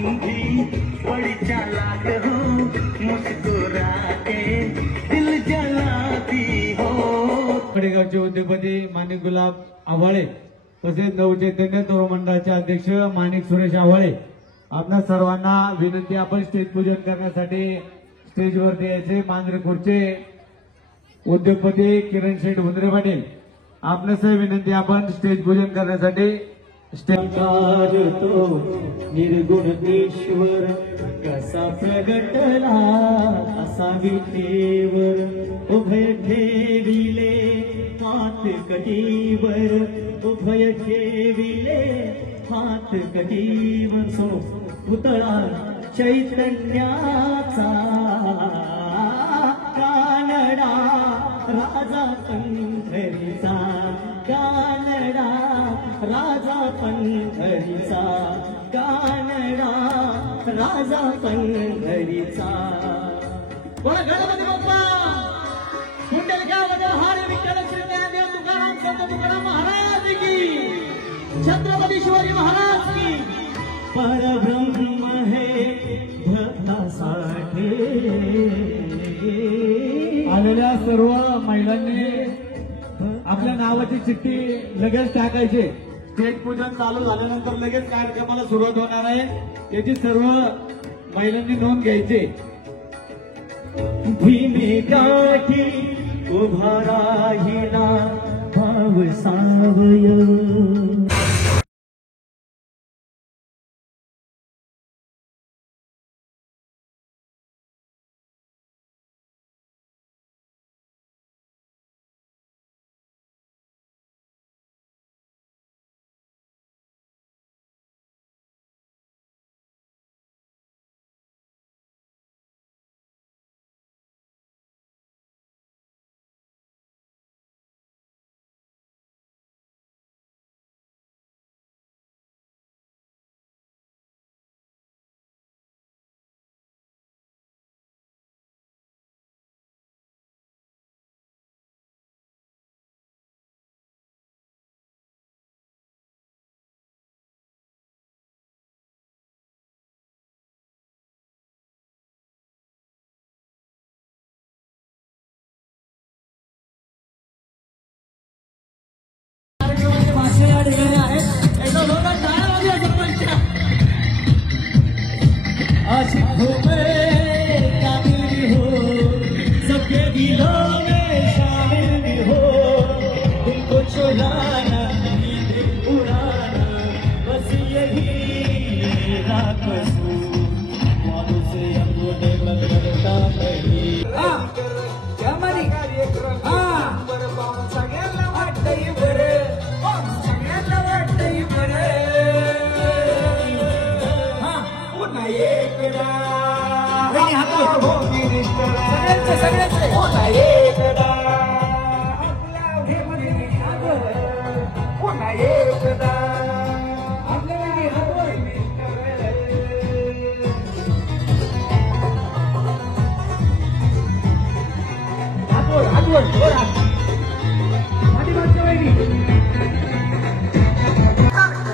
भी बड़ी चालाक हो, मुस्कुराते दिल जलाती हो। खडेगावचे उद्योगपती माणिक गुलाब आव्हाळे तसेच नवचैतन्य तरुण मंडळाचे अध्यक्ष माणिक सुरेश आव्हाळे, आपणा सर्वांना विनंती, आपण स्टेज पूजन करण्यासाठी स्टेजवरती यायचे. मांजरेपूरचे उद्योगपती किरण शेठ हुंद्रे पाटील, आपणास विनंती, आपण स्टेज पूजन करण्यासाठी तो निर्गुण ईश्वर कसा प्रगटला असा विटेवर उभय ठेविले हात कटीवर, उभय ठेविले हात कटीवर. सोनो पुतळा चैतन्याचा कानडा राजा पंढरीचा, कानडा राजा पंढरीचा, कानडा राजा पंढरीचा. बोला गणपती बाप्पा, कुंडलगावच्या हार विठ्ठल श्री ज्ञानदेव तुकाराम संत तुकाराम महाराज की, छत्रपती शिवाजी महाराज की. परब्रह्म हे भक्तासाठी. आलेल्या सर्व महिलांनी आपल्या नावाची चिठ्ठी लगेच टाकायची. स्टेज पूजन चालू झाल्यानंतर लगेच कार्यक्रमाला सुरुवात होणार आहे, याची सर्व महिलांनी नोंद घ्यायची. भीमे गाठी उभा राहिला भाव सावय. आज सबके दिलों में शामिल भी हो, तुमको चुराना उड़ाना बस यही मेरा कसूर, ख्वाबों से हमको बदलता नहीं. सगळ्यांना वाटतंय बरं, सगळ्यांना वाटतंय बरं. पुन्हा एकदा सगळ्यांचे पुन्हा एकदा पुन्हा एकदा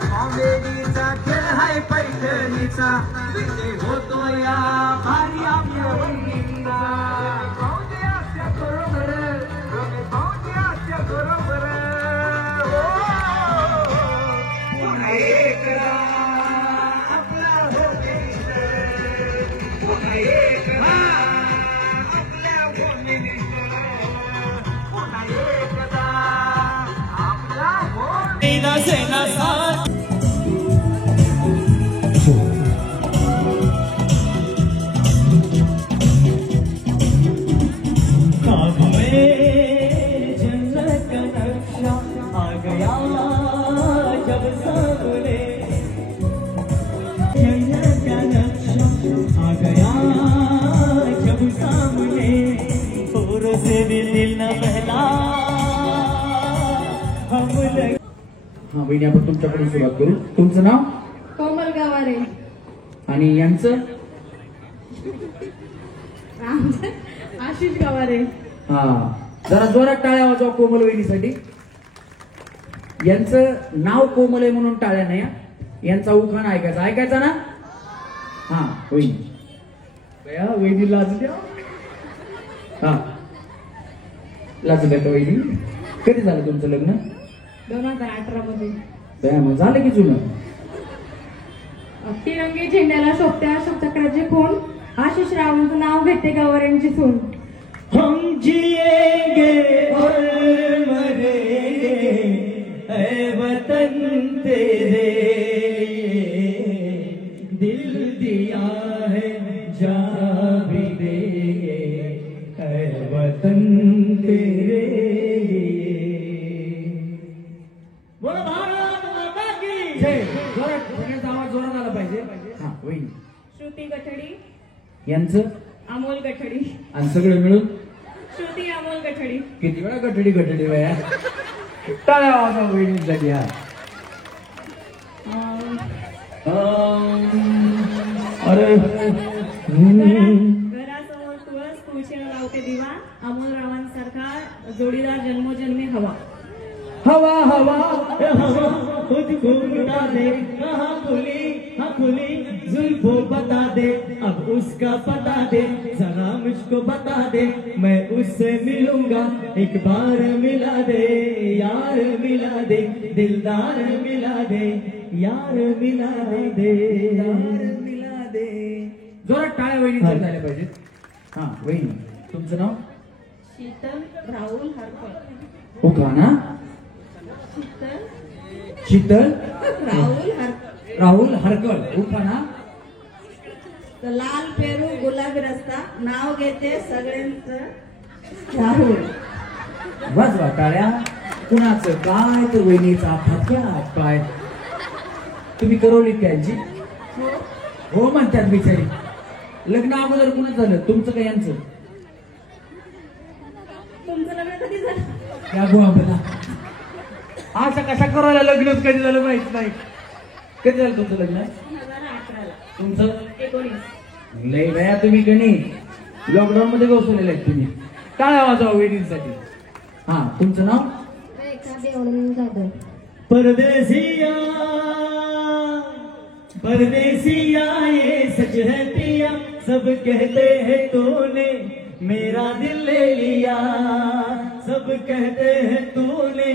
काँग्रेसचा खेळ हाय पैठणीचा, विजय होतो या भारी आपल्या वहिनीचा. पाहुण्याच्या बरोबर, पाहुण्याच्या बरोबर. पुन्हा एकदा आपला हो पुन्हा एकदा आपल्या भूमीने, पुन्हा एकदा आपला हो सेना साथ. हा बहिणी, आपण तुमच्याकडून सुरुवात करू. तुमचं नाव? कोमल गावारे. आणि यांचं? आशिष गावारे. हा, जरा जोरात टाळ्या वाजवा कोमल वहिनीसाठी. यांचं नाव कोमल आहे म्हणून टाळ्या नाही, यांचा उखाणा ऐकायचा ना. हा वहिनी बया वहिनी लाजल्या हा लाजल्या का वहिनी कधी झालं तुमचं लग्न 2018 मध्ये बया मग झालं की जुनं तिरंगी झेंड्याला शोभत्या अशोकचक्राचे खूण आशिष रावांचं नाव घेते गवाऱ्यांची सून हम जिएंगे और मरेंगे ऐ वतन तेरे दिल दिया है जान भी देंगे ऐ वतन तेरे बोला भारत माता की जय जोरात सगळ्यांचा आवाज जोरात आला पाहिजे हा वहिनी श्रुती गठडी यांचं अमोल गठडी आणि सगळं मिळून श्रुती अमोल गठडी किती वेळा गठडी गठडी बया टाळ्या वाजवा वहिनीसाठी हा अरे घरासमोर तुळस तुळशीला लावते दिवा अमोल रावांसारखा जोडीदार जन्मोजन्मी हवा हवा हवा हवा खुद को उड़ा दे कहाँ खुली जुल्फो बता दे अब उसका पता दे जरा मुझको बता दे मैं उससे मिलूंगा एक बार मिला दे यार मिला दे दिलदार मिला दे यार मिला दे यार मिला दे जोरात टाळ्या वहिनीसाठी झाल्या पाहिजेत हा वहिनी तुमचं नाव शीतल राहुल हरपळ हो का ना शीतल राहुल हरकळ उठा ना लाल पेरू गुलाबी रस्ता नाव घेते सगळ्यांचं राहुल वाजवा टाळ्या कुणाचं काय तर वहिनीचा फटका काय तुम्ही करवली त्यांची हो म्हणतात बिचारी लग्न अगोदर कुणाच झालं तुमचं का यांचं तुमचं लग्न कधी झालं त्या गोवा अशा कशा करायला लग्नच कधी झालं माहित नाही कधी झालं तुमचं लग्न 2018 तुमचं 19 लय बया तुम्ही गणी लॉकडाऊन मध्ये बसवलेले आहेत तुम्ही टाळ्या वाजवा वेडिंगसाठी हा तुमचं नाव रेखा देवळून जाधव परदेसिया परदेसिया ये सच है पिया सब कहते हैं तूने मेरा दिल ले लिया सब कहते हैं तूने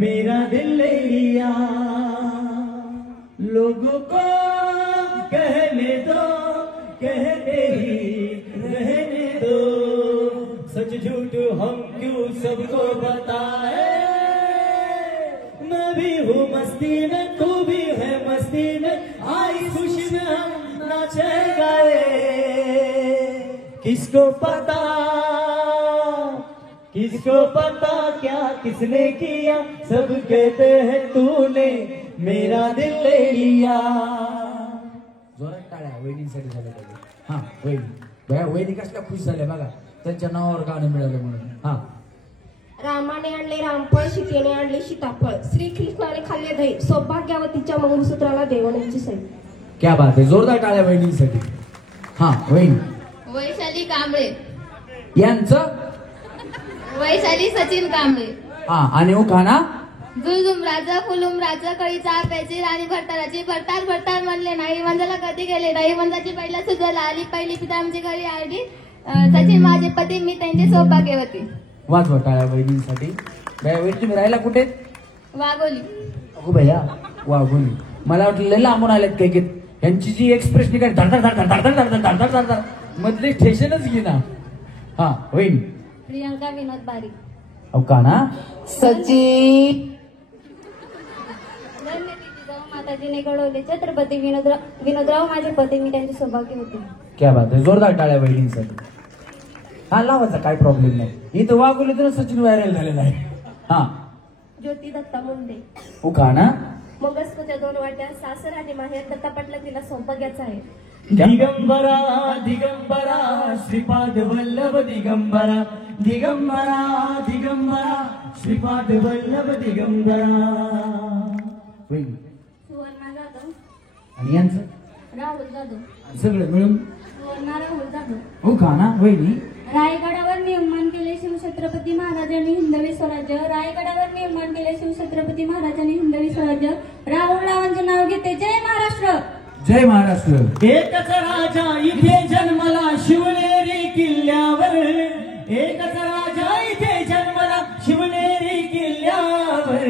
मेरा दिल ले लिया लोगों को कहने दो कहते ही रहने दो सच झूठ हम क्यों सबको बताए मैं भी हूँ मस्ती में तू भी है मस्ती में आई खुशी में हम नाचे गाए किसको पता क्या किसने किया सब कहते हैं तूने मेरा दिल ले लिया जोरात टाळ्या वहिनीसाठी झाल्या पाहिजे हा वहिनी बया वहिनी कसल्या खुश झाल्या बघा त्यांच्या नावावर गाणं मिळालं म्हणून हा रामाने आणले रामफळ सीतेने आणले सीताफळ श्रीकृष्णाने खाल्ले दही सौभाग्यवतीच्या मंगळसूत्राला देवांची सही क्या बात आहे जोरदार टाळ्या वहिनीसाठी हा वहिनी वैशाली कांबळे यांचं वैशाली सचिन कांबळे हा आणि उखाणा जुलजुम राजा फुलुम राजा कळीचा प्याची राणी भरताराची भरतार भरतार म्हणले नाही वंजाला कधी गेले नाही वंजाची पहिला सुजाला आली पहिली पिता आमची घरी आली सचिन माझे पती मी त्यांची सौभाग्यवती वाजवा टाळ्या वहिनीसाठी बया वहिनी तुम्ही राहिला कुठे वाघोली अगो भैया वाघोली मला वाटलं लय लांबून आलेत काही यांची जी एक्सप्रेस निघाली धडधड मधले स्टेशनच घे ना हा वहिनी प्रियंका विनोद बारी अहो का ना सचिन माताजीने घडवले छत्रपती विनोदराव माझे पती मी त्यांचे सौभाग्य होते क्या बात आहे जोरदार टाळ्या वहिनीसाठी हा लावायचा काय प्रॉब्लेम नाही इथं वाघोली तर सचिन व्हायरल झालेला आहे हा ज्योती दत्ता मुंडे उखाणा मगस्कच्या 2 वाट्या सासर आणि माहेर दत्ता पाटला तिला सौभाग्याचा आहे दिगंबरा दिगंबरा श्रीपाद वल्लभ दिगंबरा दिगंबरा दिगंबरा श्रीपाद वल्लभ दिगंबरा वहिनी सुवर्णा जाधव आणि यांचं राहुल जाधव सगळं मिळून सुवर्णा राहुल जाधव उखाणा वहिनी रायगडावर निर्माण केले शिवछत्रपती महाराजांनी हिंदवी स्वराज्य रायगडावर निर्माण केले शिवछत्रपती महाराजांनी हिंदवी स्वराज्य राहुल रावांचे नाव घेते जय महाराष्ट्र जय महाराष्ट्र. एकच राजा इथे जन्मला शिवनेरी किल्ल्यावर, एकच राजा इथे जन्मला शिवनेरी किल्ल्यावर.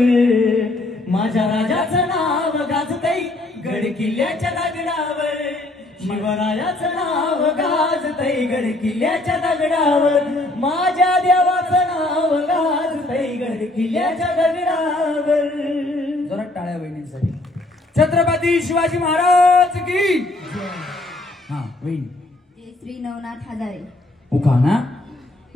माझ्या राजाचं नाव गाजतय गड किल्ल्याच्या दगडावर, शिवरायाचं नाव गाजतय गड किल्ल्याच्या दगडावर, माझ्या देवाचं नाव गाजतय गड किल्ल्याच्या दगडावर. जरा टाळ्या वहिनींसाठी. छत्रपती शिवाजी महाराज की. हा वहिनी. श्री नवनाथ हजारे. उखाणा.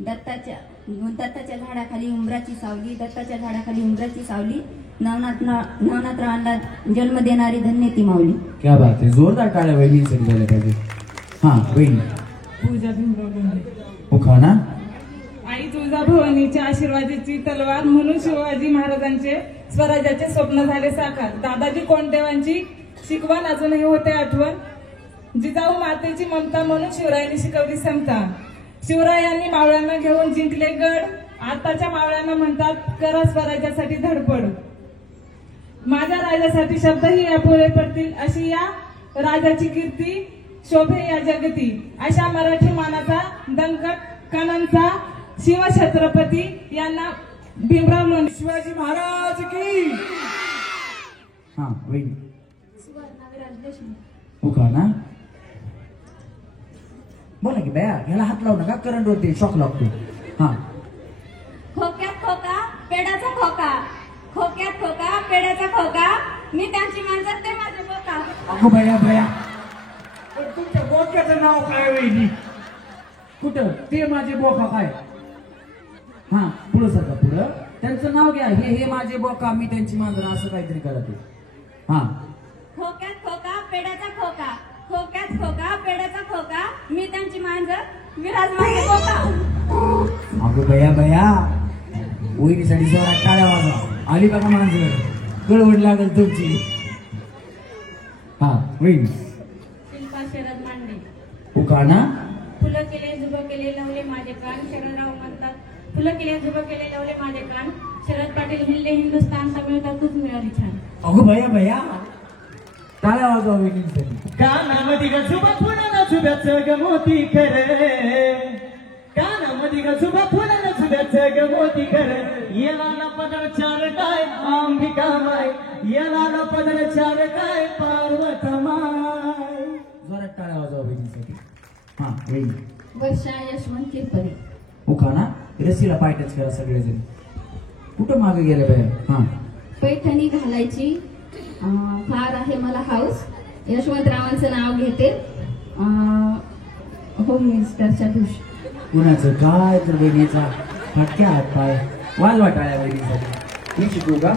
दत्ताच्या झाडाखाली उंबराची सावली, दत्ताच्या झाडाखाली उंबराची सावली, नवनाथरावांना जन्म देणारी धन्य ती माऊली. क्या बात आहे. जोरदार टाळ्या वहिनींसाठी झाल्या पाहिजे. हा वहिनी. पूजा भीमराव धोंडे. उखाणा. आई तुळजाभवानीच्या आशीर्वादाची तलवार म्हणून शिवाजी महाराजांचे स्वराज्याचे स्वप्न झाले साकार. दादाजी कोंडदेवांची शिकवण अजूनही होते आठवण. जिजाऊ मातेची ममता म्हणून शिवरायांनी शिकवली समता. शिवरायांनी मावळ्यांना घेऊन जिंकले गड. आताच्या मावळ्यांना म्हणतात करा स्वराज्यासाठी धडपड. माझ्या राजासाठी शब्दही अपुरे पडतील अशी या राजाची कीर्ती शोभे या जगती. अशा मराठी मानाचा दणकट कानांचा शिवछत्रपती यांना भीमराव लोंढे. शिवाजी महाराज की. हा वहिनी. उखाणा. बोला की बया, याला हात लावू नका, करंट वरती शॉक लागतो. हा. खोक्यात खोका पेड्याचा खोका, खोक्यात खोका पेड्याचा खोका, मी त्यांची माणसं ते माझे बोका. अगो बया बया, पण तुमच्या बोक्याचं नाव काय वहिनी? कुठं ते माझे बोका काय? हा पुढं सरका पुढं. त्यांचं नाव घ्या. हे माझे बोका, मी त्यांची मांजर, असं काहीतरी करा ते. हा. खोक्यात खोका पेड्याचा खोका, खोक्यात खोका पेड्याचा खोका, मी त्यांची मांजर विराज माझे बोका. अगो बया बया, वहिनीसाठी जोरात टाळ्या वाजवा. आली बघा मांजर, गडबड लागल तुमची. हा वहिनी. शिल्पा शरद मांडे. उखाणा. फुलं केले जुबं केले लावले माझे कान, शरदराव म्हणतात फुलं केले जुबं केले लावले माझे कान, शरद पाटील हिंदे हिंदुस्तान तमिळ तूच मिळाली छान. अगो बया बया, टाळ्या वाजवा वहिनीसाठी. कानामध्ये गजुबा फुलाला जुब्याचं ग मोती कर, कानामध्ये गजुबा फुलाला जुब्याचं ग मोती कर, येला ना पदर चार काय अंबिका माय, येला ना पदर चार काय पार्वत माय. जोरात टाळ्या वाजवा वहिनीसाठी. हा वहिनी. वर्षा यशवंत किरपरे. उखाणा. रसीला पाय टच करा सगळेजण. कुठं मागे गेले बाया? हा. पैठणी घालायची फार आहे मला हाऊस, यशवंतरावांचं नाव घेते होम मिनिस्टरच्या दिवशी. कुणाचं काय तर वहिनीचा फटक्या हात पाय. वाजवा टाळ्या वहिनीसाठी. मी शिकू का?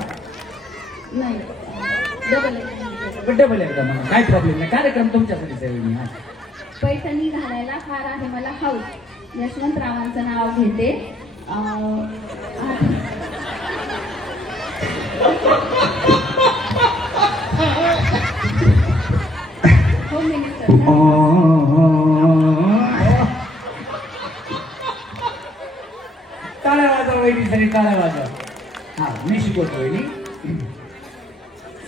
नाही डबल डबल एकदा मला काय प्रॉब्लेम नाही. कार्यक्रम तुमच्यासाठीच आहे वहिनी. हा. पैठणी घालायला फार आहे मला हाऊस, यशवंतरावांचं नाव घेते होम मिनिस्टर. टाळ्या वाजवा वहिनीसाठी, टाळ्या वाजवा. हा मी शिकवतो वहिनी.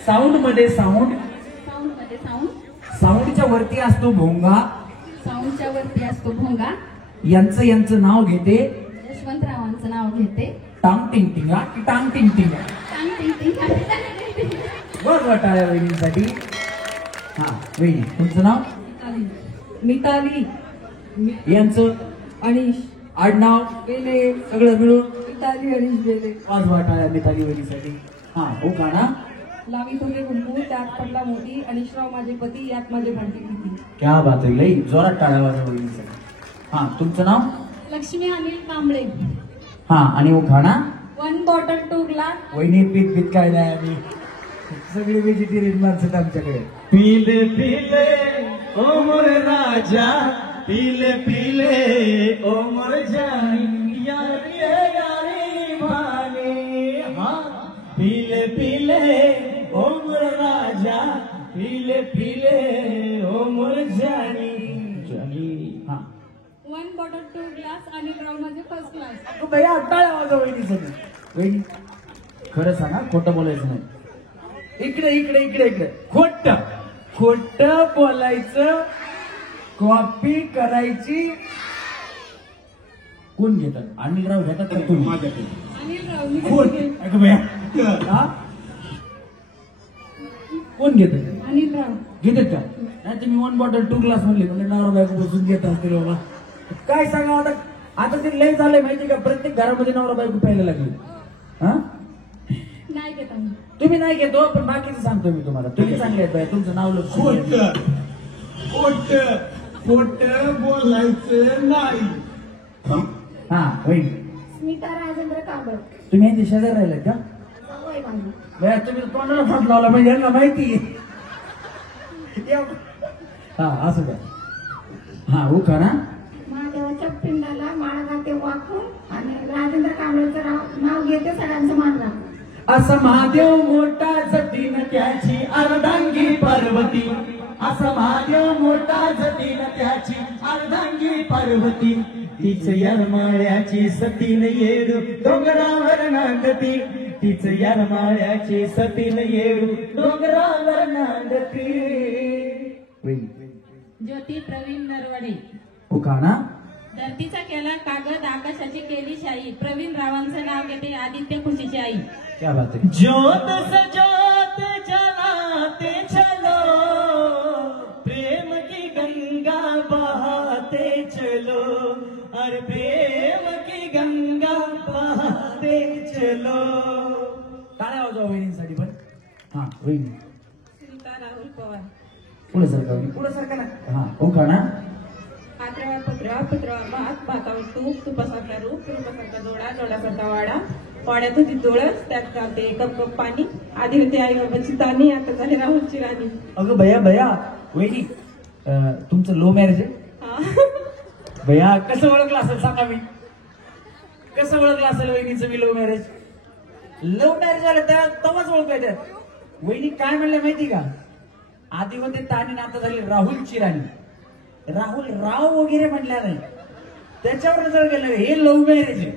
साऊंड मध्ये साऊंड, साऊंड मध्ये साऊंड, साऊंडच्या वरती असतो भोंगा, साऊंडच्या वरती असतो भोंगा, यांचं नाव घेते यशवंतरावांचं नाव घेते टांग टिंग टिंगा की टांग टिंग टिंगा. टांग टिंग टिंग. वाजवा टाळ्या वहिनीसाठी. हा वहिनी तुमचं नाव? मिताली. यांचं अनिश आडनाव बेले. सगळं मिळून मिताली अनिश बेले. वाजवा टाळ्या मिताली वहिनीसाठी. हा उखाणा. लावी तुले कुंकू त्यात पडला मोठी, अनिशराव माझे पती यात माझे भांडी किती. क्या बात आहे. लई जोरात टाळ्या वाजवा वहिनीसाठी. हा तुमचं नाव? लक्ष्मी अनिल कांबळे. हा आणि उखाणा. 1 बॉटल 2 ग्लास. वहिनी पीत काय नाही आम्ही सगळे व्हेजिटेरियन माणसं आमच्याकडे. पीले पीले ओ मोर राजा, पीले पीले ओ मोर जानी, यारी यारी भाने. हा पीले पीले ओ मोर राजा, पीले पीले ओ मोर जानी. हा 1 बॉटल 2 ग्लास अनिलराव माझे फर्स्ट क्लास. बया टाळ्या वाजवा वहिनीसाठी. वहिनी खरं सांगा, खोटं बोलायचं नाही. इकडे इकडे इकडे इकडे. खोट खोट बोलायचं, कॉपी करायची. कोण घेतात? अनिलराव घेतात का तुम्ही? अनिलराव मी कोण? कधी घेईन? अगं बया. हा? कोण घेतात? अनिलराव घेतात का? नाही तुम्ही 1 बॉटल 2 ग्लास म्हणले म्हणजे नवरा बायको बसून घेत असतील बाबा. काय सांगा आता. आता ते लय झालंय माहिती का, प्रत्येक घरामध्ये नवरा बायको प्यायला लागली. हा नाही घेत आम्ही. तुम्ही नाही घेतो, पण बाकीचं सांगतो मी तुम्हाला. तुम्ही चांगले आहेत बाया, तुमचं नाव लक्ष खोट बोलायचं नाही. हा होईल. स्मिता राजेंद्र काबळ. तुम्ही यांच्या शेजारी राहिलात का? वय माझं. बया तुम्ही तोंडाला फाट लावला म्हणजे यांना माहिती आहे. हा असं काय. हा हो का ना. महादेवाच्या पिंडाला माळा घालते वाकून आणि राजेंद्र कांबळेचं नाव घेते सगळ्यांचं मान राखून. असा महादेव मोठा जतीन त्याची अर्धांगी पार्वती. असा महादेव मोठा जतीन त्याची अर्धांगी पार्वती. तीच यरमाळ्याची सतीन येडू डोंगरावर नांदती. तीच यरमाळ्याची सतीन येडू डोंगरावर नांदती. ज्योती प्रवीण नरवडे. हो का ना. धरतीचा केला कागद, आकाशाची केली शाई. प्रवीण रावांचं नाव घेते आदित्य खुशीची आई. क्या बात आहे. ज्योत से ज्योत जलाते चलो, प्रेम की गंगा बहाते चलो. अरे प्रेम की गंगा बहाते चलो. टाळ्या वाजवा वहिनींसाठी पण. हा वहिनी सुनीता राहुल पवार. पुढे सरका वहिनी. पुढे सरका ना. हा हो का ना. पात्र्यावर पत्र्यावर पत्रावर भात, भातावर तूप, तुपासारखा रूप, रूपासारखा जोडा, जोडासारखा वाडा. वाड्यात होती तुळस, त्यात घालते कप कप पाणी. आधी होती आई बाबाची तानी, आता झाली राहुलची राणी. अगं भैया भैया वहिनी तुमचं लो मॅरेज आहे. हा. भैया कसं ओळखलं असेल सांगा. मी कसं ओळखलं असेल वहिनीचं मी लव्ह मॅरेज. लव्ह मॅरेज झालं त्या तेव्हाच ओळखायचं. वहिनी काय म्हणलं माहिती का, आधी होते तानी आता झाली राहुलची राणी. राहुल राव वगैरे म्हणल्या नाही, त्याच्यावर नजर गेलं. हे लव्ह मॅरेज आहे.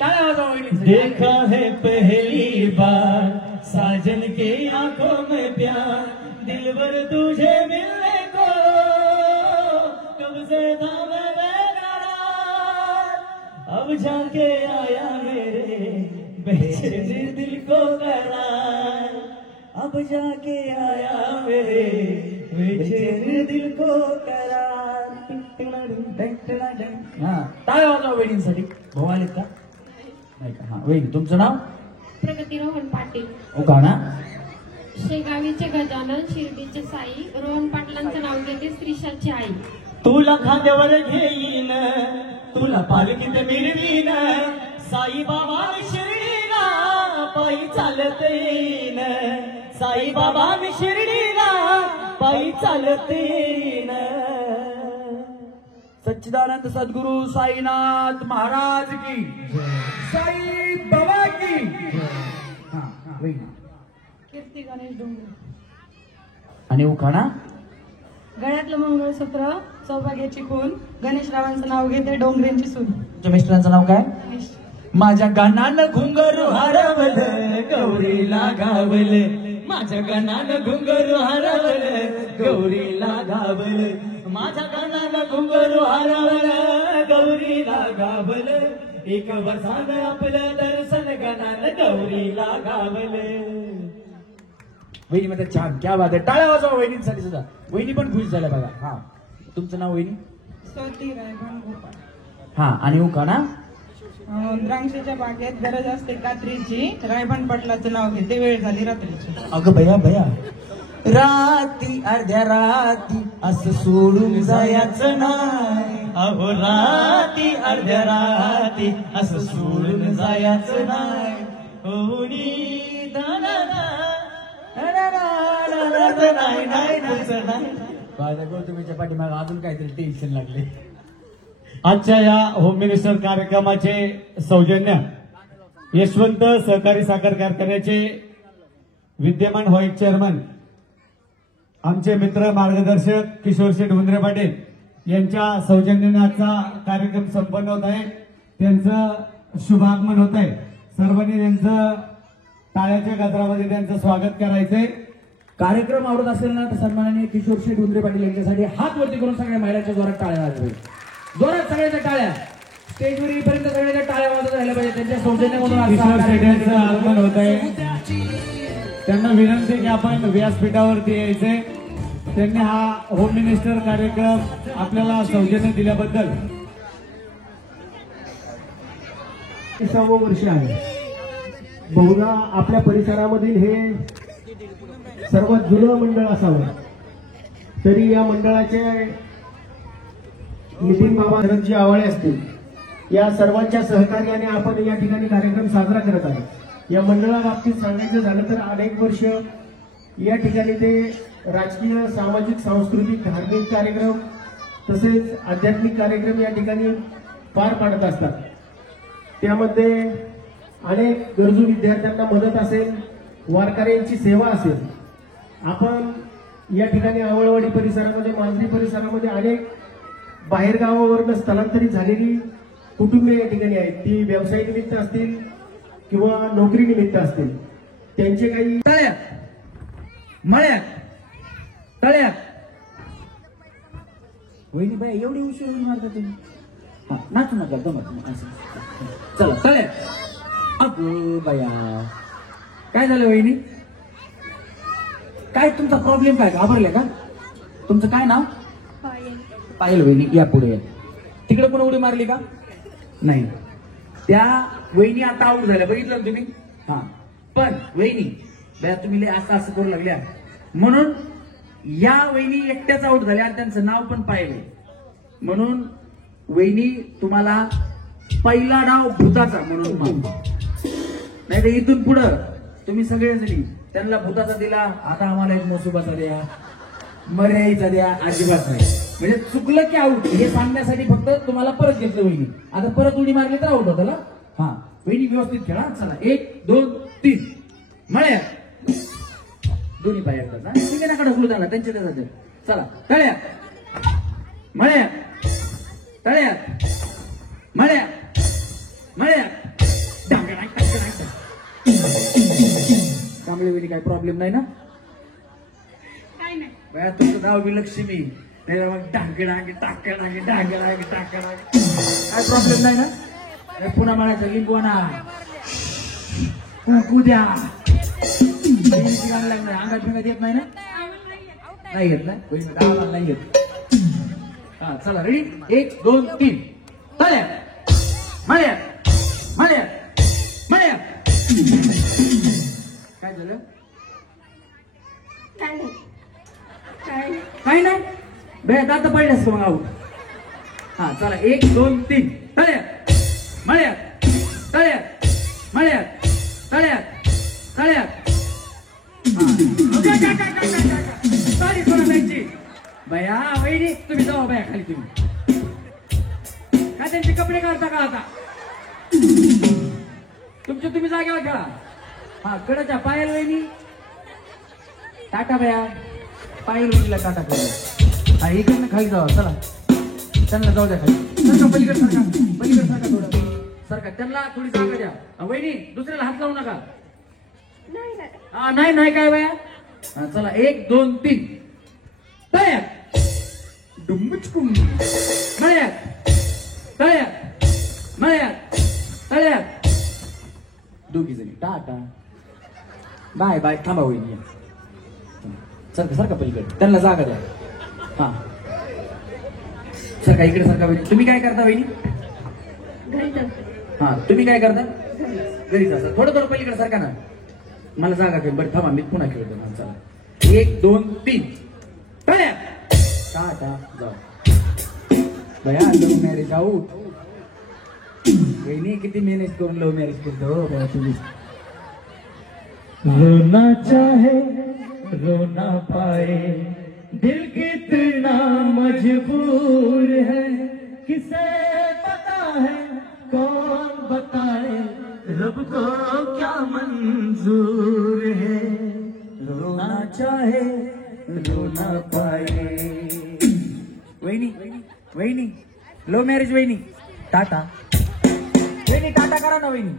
काय आवाज वहिनी. देखा है पहली बार साजन के आंखों में प्यार. दिलबर तुझे मिलने को कब से था मैं बेकरार. अब जाके आया मेरे बेचैन दिल को करार. अब जाके आया मेरे बेचैन दिल को करार. हा काय आवाज वहिनींसाठी. भाऊ आलेत का नाही का. हा वहिनी तुमचं नाव. प्रगती रोहन पाटील. हो का ना. शेगावीचे गजानन, शिर्डीचे साई. रोहन पाटलांचं नाव घेते श्रीशाची आई. तुला खांद्यावर घेईन, तुला पालखीत मिरवीन. साईबाबा शिर्डीला पायी चालत येईन. साईबाबा शिर्डीला पायी चालत येईन. सच्चिदानंद सद्गुरु साईनाथ महाराज की, साई बाबा की. हा वहिनी. कीर्ती गणेश डोंगरे. आणि उखाणा. गळ्यातलं मंगळसूत्र, सौभाग्याची खून. गणेश रावांचं नाव घेते डोंगरेंची सून. तुमच्या मिस्टरांचं नाव काय. माझ्या गाण्यानं घुंगरू हरवलं, गौरीला गावलं. माझ्या गणानं घुंगरू हरवलं, गौरीला गावलं. माझ्या गणानं घुंगरू हरवलं, गौरीला गावलं. एक वर्षानं आपलं दर्शन गणानं गौरीला गावलं. वहिनी मध्ये छान. क्या बात आहे. टाळ्या वाजवा वहिनींसाठी सुद्धा. वहिनी पण खुश झाल्या बघा. हा तुमचं नाव वहिनी. स्वाती रायभान गोपाळ. हा आणि उखाणा. द्राक्षाच्या बागेत गरज असते कात्रीची. रायभान पाटलाचं नाव घेते वेळ झाली रात्रीची. अगं भैया भैया. राती अर्ध्या राती असं सोडून जायचं नाही. अहो राती अर्ध्या राती असं सोडून जायचं नाही. होणी गौतमीच्या पाठीमागे अजून काहीतरी टेन्शन लागले. आजच्या या होम मिनिस्टर कार्यक्रमाचे सौजन्य यशवंत सहकारी साखर कारखान्याचे विद्यमान व्हाईस चेअरमन आमचे मित्र मार्गदर्शक किशोर शेठ हुंद्रे पाटील यांच्या सौजन्याने आजचा कार्यक्रम संपन्न होत आहे. त्यांचं शुभागमन होत आहे. सर्वांनी त्यांचं टाळ्याच्या गजरामध्ये त्यांचं स्वागत करायचंय. कार्यक्रम आवडत असेल ना तर सन्माननीय किशोर शेठ उंद्रे पाटील यांच्यासाठी हात वरती करून सगळ्या महिलांच्या जोरात टाळ्या वाजवेल. जोरात सगळ्यांच्या टाळ्या. स्टेजवर येईपर्यंत सगळ्यांच्या टाळ्या वाजत राहिल्या पाहिजे. त्यांच्या सौजन्यामधून किशोर शेठ यांचं आगमन होत आहे. त्यांना विनंती आहे की आपण व्यासपीठावरती यायचे. त्यांनी हा होम मिनिस्टर कार्यक्रम आपल्याला सौजन्य दिल्याबद्दल 30वे वर्ष आहे. बहुधा आपल्या परिसरामधील हे सर्वात जुनं मंडळ असावं. तरी या मंडळाचे नितीन बाबा धनंजय आवाळे असतील या सर्वांच्या सहकार्याने आपण या ठिकाणी कार्यक्रम साजरा करत आहोत. या मंडळाबाबतीत सांगायचं झालं तर अनेक वर्ष या ठिकाणी ते राजकीय, सामाजिक, सांस्कृतिक, धार्मिक कार्यक्रम तसेच आध्यात्मिक कार्यक्रम या ठिकाणी पार पाडत असतात. त्यामध्ये अनेक गरजू विद्यार्थ्यांना मदत असेल, वारकऱ्यांची सेवा असेल. आपण या ठिकाणी आवळवाडी परिसरामध्ये, मांजरी परिसरामध्ये अनेक बाहेरगावावरून स्थलांतरित झालेली कुटुंबे या ठिकाणी आहेत. ती व्यवसाय निमित्त असतील किंवा नोकरी निमित्त असतील. त्यांचे काही टाळ्या मळ्या टाळ्या. वहिनी बाई एवढी उशीर मारता तुम्ही. हा, नाचू नका जमत नाही असं. चला टाळ्या. अगं बाया काय झालं वहिनी? काय तुमचा प्रॉब्लेम काय? घाबरले का? तुमचं काय नाव? पायल वहिनी या पुढे या. तिकडे कोण उडी मारली का? नाही. त्या वहिनी आता आऊट झाल्या बघितलं ना तुम्ही. हा पण वहिनी बया तुम्ही लय असं असं करू लागल्या म्हणून या वहिनी एकट्याच आऊट झाल्या आणि त्यांचं नाव पण पाहिलं. म्हणून वहिनी तुम्हाला पहिला नाव भूताचा म्हणून नाही तर इथून पुढं तुम्ही सगळेजणी त्यांना भूताचा दिला, आता आम्हाला एक नसुबाचा द्या, मर्याईचा द्या, अजिबात नाही. म्हणजे चुकलं की आऊट हे सांगण्यासाठी फक्त तुम्हाला परत घेतलं वहिनी. आता परत उडी मारली तर आऊट होतं. हा वहिनी व्यवस्थित खेळा. चला 1 2 3 मळ्या. दोन्ही पाय येतात. तुम्ही नका ढकलू त्यांना, त्यांच्या जाते. चला तळ्या मळ्या तळ्या मळ्या मळ्या. कांबळे वहिनी काय प्रॉब्लेम नाही ना? काय नाही. बया तुमचं नाव विलक्ष्मी नाही तर मग डांगे डांगे टाके डांगे डांगे डांगे टाके डांगे. काय प्रॉब्लेम नाही ना? पुन्हा म्हणायचं लिंबवाना कुंकू द्या. गाणं लागणार अंगात बिंगात येत नाही ना? नाही येत ना? गावाला नाही येत. हा चला रेडी 1 2 3 तळ्या मळ्या मळ्या मळ्या. काय झालं? काय नाही. काय नाही. काही नाही. बे दात पडल्यास का मग आऊट? हा चला 1 2 3 तळ्या मळ्या तळ्या मळ्या तळ्या तळ्या. साडी सोडून द्यायची. बया वहिनी तुम्ही जावा बया खाली. तुम्ही काय त्यांचे कपडे काढता का आता? तुमच्या तुम्ही जागेवर खेळा. हा कडच्या पायल वहिनी टाटा बया. पायल वहिनीला टाटा करू. हा इकडनं खाली जावा. चला त्यांना जाऊ द्या खाली. सरका पलीकडे सरका पलीकडे सरका थोडं सरका. त्यांना थोडी जागा द्या. वहिनी दुसऱ्याला हात लावू नका. हा नाही नाही काय बया. हा चला 1 2 3 तळ्या डुंबचकुम मळ्या तळ्या मळ्या तळ्या. दोघी जणी टाटा बाय बाय. थांबा वहिनी सरका सरका पलीकडे. त्यांना जागा द्या. हा सरका इकडे सरका वहिनी. तुम्ही काय करता वहिनी? हा तुम्ही काय करता? घरीच असता. थोडं थोडं पलीकडे सरका ना. मला जागा खेळ. बरं थांबा मी पुन्हा खेळतो. चला 1 2 3 तळ्या टाटा जाऊ. बया लव्ह मॅरेज आऊट. वहिनी किती मेहनत करून लव्ह मॅरेज करतो हो बया तुम्ही. रोना चाहे रोना पाए दिल कितना मजबूर है, किसे पता है कौन बताए रब को क्या मंजूर है. रोना चाहे रोना पाए. वहिनी वहिनी लव्ह मॅरेज वहिनी टाटा. वहिनी टाटा करा ना वहिनी.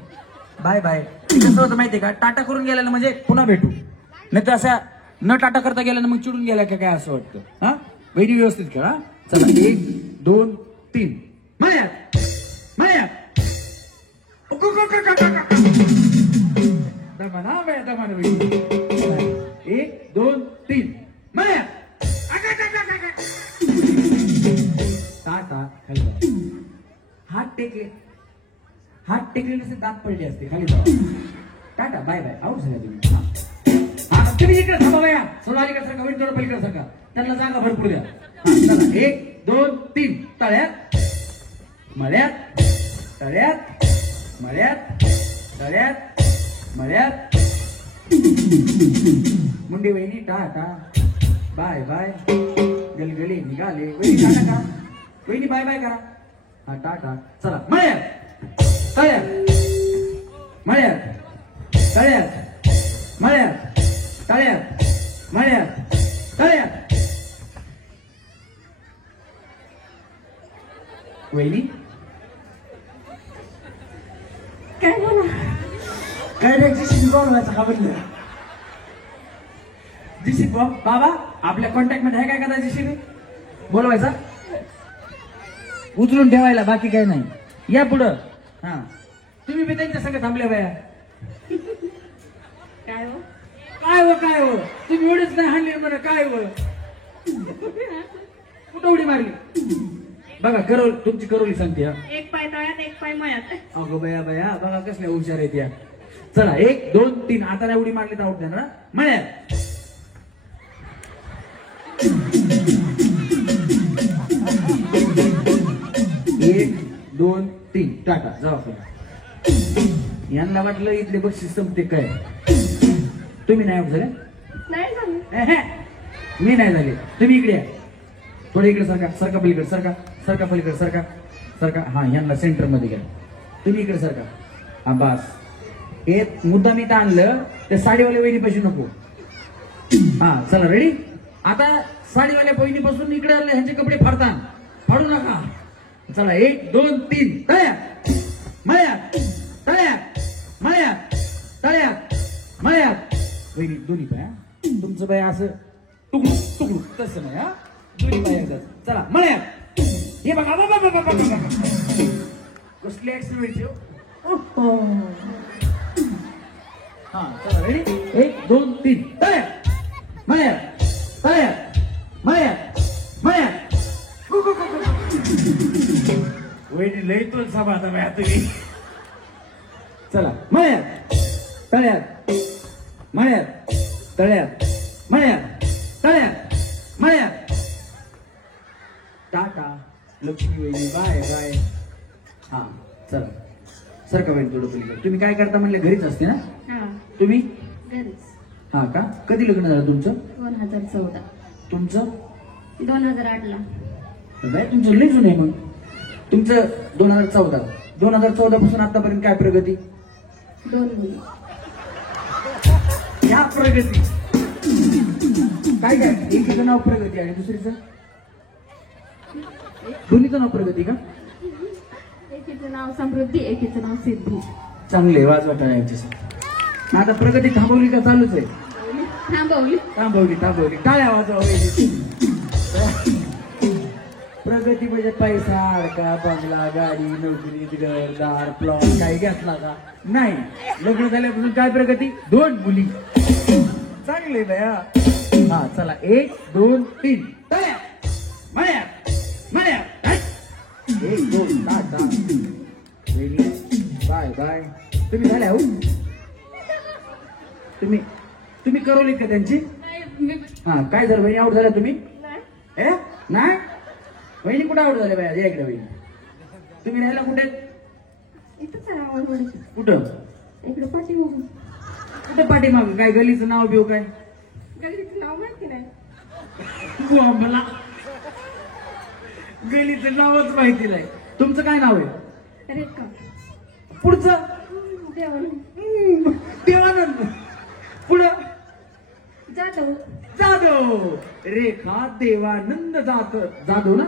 Bye bye. कसं होतं माहितीये का? टाटा करून गेल्यानं म्हणजे पुन्हा भेटू. नाही तर असा न टाटा करता गेला ना मग चिडून गेला का काय असं वाटतं. हा वहिनी व्यवस्थित खेळा. चला 1 2 3 मळ्यात मळ्यात दमाना बाया दमाना वहिनी. 1 2 3 मळ्यात टाटा खाली जावा. हात टेकले नसते दात पडले असते. खाली जावा. Tata bye bye. आऊट झाला तुम्ही. हा तुम्ही इकडे थांबा बाया. सोडा अलीकडे सरका वैन थोडं पलीकडे सरका. त्यांना जागा भरपूर द्या. चला 1 2 3 तळ्यात मळ्यात तळ्यात मळ्यात तळ्यात मळ्यात. मुंडी वहिनी टाटा बाय बाय. गलगली निघाले. वहिनी टाटा करा. वहिनी बाय बाय करा. हा टाटा. चला मळ्यात तळ्यात मळ्यात तळ्यात मळ्यात तळ्यात मळ्यात तळ्यात. वहिनी काय बोला काय नाही जीसीबी बोलवायचं का म्हणलं. जीसीबी बाबा आपल्या कॉन्टॅक्ट मध्ये आहे काय का जीसीबी बोलवायचा उचलून ठेवायला बाकी काय नाही. या पुढं. हा तुम्ही बी त्यांच्या संग थांबल्या बाया. काय हो काय हो काय हो तुम्ही एवढेच नाही हाणले म्हणा काय हो कुठं उडी मारली बघा. तुमची करवली सांगते. हा एक पाय तळ्यात एक पाय मळ्यात. अगो बया बया बघा कसल्या हुशार आहेत या. चला 1 2 3 आता नाही उडी मारली तर आउट देणार. मळ्यात 1 2 3 टाटा जावा पुढे. यांना वाटलं इथले बक्षीस संपते काय. तुम्ही नाही आउट झाले. नाही झालं. मी नाही झाले. तुम्ही इकडे या. थोडे इकडे सरका. सरका पलीकडे सरका. सरका पलीकडे सरका. सरका. हा यांना सेंटर मध्ये घ्या. तुम्ही इकडे सरका. हा बस. हे मुद्दा मी आणलं ते साडीवाल्या वहिनी पाशी नको. हा चला रेडी. आता साडीवाल्या बहिणी पासून इकडे आले ह्यांचे कपडे फाडू नका. चला 1 2 3 तळ्यात मळ्यात तळ्यात मळ्यात तळ्यात मळ्यात. वहिनी दोन्ही पाया. तुमचं बाय असं तुकडू तुकडू तसं नाही. हा दोन्ही पाया. चला मळ्यात. हे बघा कसली ऍक्शन व्हायची. हा चला रेडी 1 2 3 तळ्यात मळ्यात तळ्यात मळ्यात मळ्यात. वहिनी लई तो सांभाळता बाया तुम्ही. चला मळ्यात तळ्यात मळ्यात तळ्यात मळ्यात तळ्यात मळ्यात. टाटा लक्ष्मी वहिनी बाय बाय. हा चला सरका वहिनी थोडं पलीकडे. तुम्ही काय करता म्हणले घरीच असते ना तुम्ही. घरीच. हा का कधी लग्न झालं तुमचं. 2014. तुमचं 2008ला. बाय तुमचं लई जुनं आहे. मग तुमचं 2014 पासून आतापर्यंत काय प्रगती. 2 मुली. या प्रगती काय काय. एकीचं नाव प्रगती आणि दुसरीचं दोन्हीचं नाव प्रगती का. एकीचं नाव समृद्धी एकीचं नाव सिद्धी. चांगले वाजवाटा यायचे. आता प्रगती थांबवली का चालूच आहे. थांबवली. टाळ्या वाजवा. प्रगती म्हणजे पैसा अडका बंगला गाडी नोकरी घरदार प्लॉट काही घेतला का नाही. लग्न झाल्यापासून काय प्रगती 2 मुली. चांगले बया. हा चला 1 2 3 तळ्यात मळ्यात मळ्यात 1 2 टाटा बाय बाय. तुम्ही झाल्या हो. तुम्ही करवलीत का त्यांची. हा काय झालं बहिणी आउट झाल्या तुम्ही. नाही वहिनी कुठं आउट झाल्या बाया. या इकडे वहिनी. तुम्ही राहायला कुठे. इथंच आहे आवडवड. कुठं इकडे पाठीमागून. कुठं पाठीमाग काय गलीचं नाव बिव काय. गल्लीचं नाव माहिती नाही. बुवा, मला गलीचं नावच माहिती नाही. तुमचं काय नाव आहे. रेखा. पुढचं देवानंद. पुढं जाधव. रेखा देवानंद जाधव ना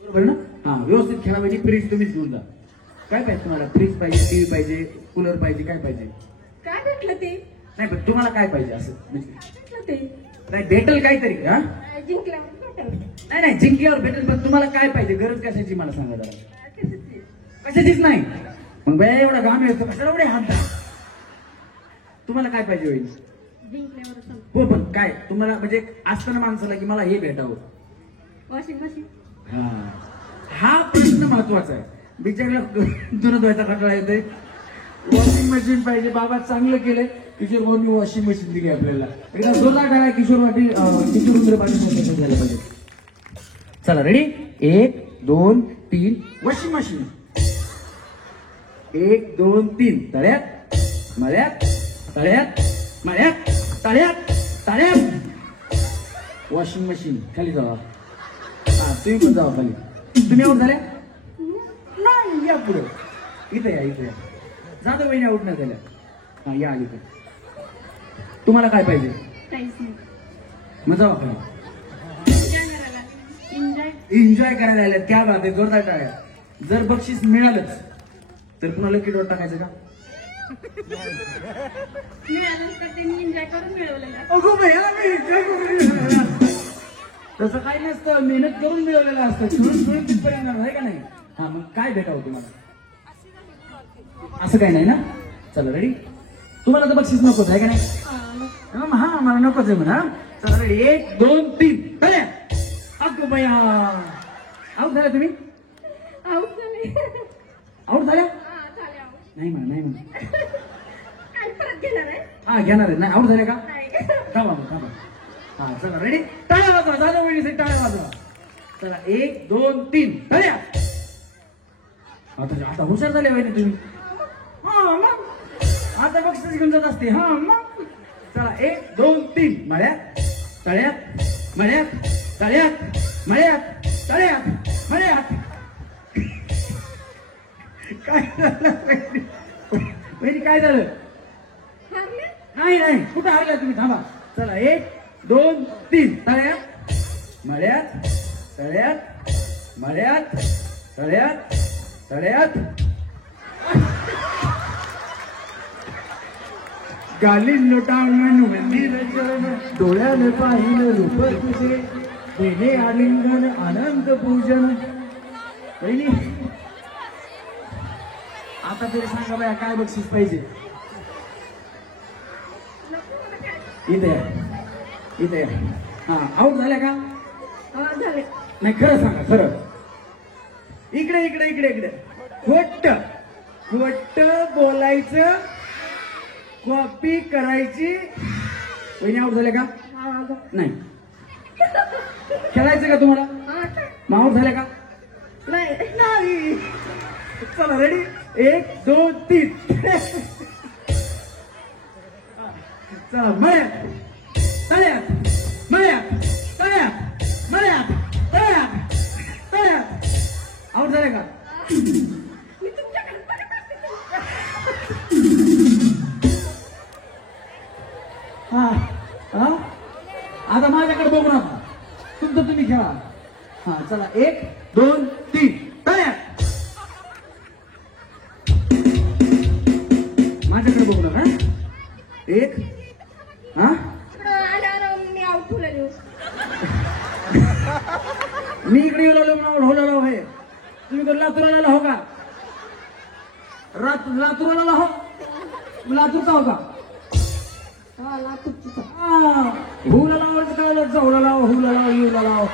बरोबर ना. हा व्यवस्थित खेळा पाहिजे. फ्रीज तुम्हीच घेऊन जा. काय पाहिजे तुम्हाला. फ्रीज पाहिजे टीव्ही पाहिजे कूलर पाहिजे काय पाहिजे. काय भेटलं ते नाही पण तुम्हाला काय पाहिजे असं ते नाही भेटेल काहीतरी हा जिंकल्यावर भेटेल. नाही नाही जिंकल्यावर भेटेल पण तुम्हाला काय पाहिजे गरज कशाची मला सांगा जरा कशाचीच नाही मग बाया एवढा घाम येतो कशाला एवढे हात धरा? तुम्हाला काय पाहिजे होईल जिंकल्यावर सांग. हो पण काय तुम्हाला म्हणजे असतं ना माणसाला की मला हे भेटावं वॉशिंग मशीन. हा प्रश्न महत्वाचा आहे बिचारला धुणं धुवायचा कंटाळा येते वॉशिंग मशीन पाहिजे बाबा चांगलं केलंय किशोर भाऊनी वॉशिंग मशीन दिली आपल्याला एकदा जोरदार टाळा किशोर उंदरे पाटील झालं पाहिजे चला रेडी 1 2 3 वॉशिंग मशीन 1 2 3 तळ्यात मळ्यात तळ्यात मळ्यात तळ्यात तळ्यात वॉशिंग मशीन खाली जावा हा तुम्ही पण जावा खाली तुम्ही आउट झाल्या नाही या पुढे इथे या जाधव वहिनी आउट नाही झाल्या हा या इथे तुम्हाला काय पाहिजे काहीच नाही मग जावा खाली एन्जॉय एन्जॉय करायला आल्यात क्या बात आहे जोरदार टाळ्या जर बक्षीस मिळालंच तर पुन्हा लकी डॉट टाकायचं का मिळालं तर त्यांनी एन्जॉय करून मिळवलेलं अगो भैया मी enjoy करून मिळवलेलं असतं. तसं काही नसतं मेहनत करून मिळवलेलं असतं खेळून तिथपर्यंत येणार आहे का नाही हा मग काय भेटावं तुम्हाला असं काही नाही ना चला रेडी तुम्हाला तर बक्षीस नकोच आहे का नाही हा मला नकोच आहे म्हणा चला रेडी 1 2 3 चला अगो भैया आऊट झाल्या तुम्ही आऊट झाले. आऊट झाल्या हा, झाले आऊट. नाही म्हणा नाही म्हणा काय परत घेणार आहे? हा घेणार आहे नाही आऊट झाले का नाही. थांबा थांबा हा चला रेडी टाळ्या वाजवा झालं वहिनीसाठी टाळ्या वाजवा चला 1 2 3 टाळ्या आता हुशार झाले वहिनी तुम्ही हा मग आता बक्षीस घेऊन जात असते हा मग चला 1 2 3 मळ्यात तळ्यात मळ्यात तळ्यात मळ्यात तळ्यात मळ्यात काय झालं वहिनी काय झालं हारले? नाही नाही कुठं हरला तुम्ही थांबा चला 1 2 3 तळ्यात मळ्यात तळ्यात मळ्यात तळ्यात तळ्यात गाली लोटांगण मंदिर चरण डोळ्यानं पाहिलं रूप तुझे देणे आलिंगन आनंद पूजन बहिणी आता तरी सांगा बाया काय बक्षीस पाहिजे इथे इथे हा आऊट झाल्या का हा, झाले. नाही खरं सांगा खरं इकडे इकडे इकडे इकडे खोट खोट बोलायचं कॉपी करायची वहिनी आऊट झाल्या का हा, झाले. नाही खेळायचं का तुम्हाला हा, काय? मग आऊट झाल्या का नाही. नाही चला रेडी 1 2 3 चला मळ्यात तळ्यात मळ्यात तळ्यात मळ्यात तळ्यात तळ्यात आऊट झाले का मी तुमच्याकडे बघत असते. हा हा आता माझ्याकडे बघू नका तुमचं तुम्ही खेळा हा चला 1 2 3 तळ्यात माझ्याकडे बघू नका 1 हा इकडं आल्यावर मी आऊट होलेलो. मी इकडे येऊ लागलो म्हणून होलो आहे तुम्ही तर लातूरला हो का लातूरला हो लातूरचा हो का हा, लातूरची तर. हुला लावायचं कळलं चौला लाव हुला लाव येऊला लाव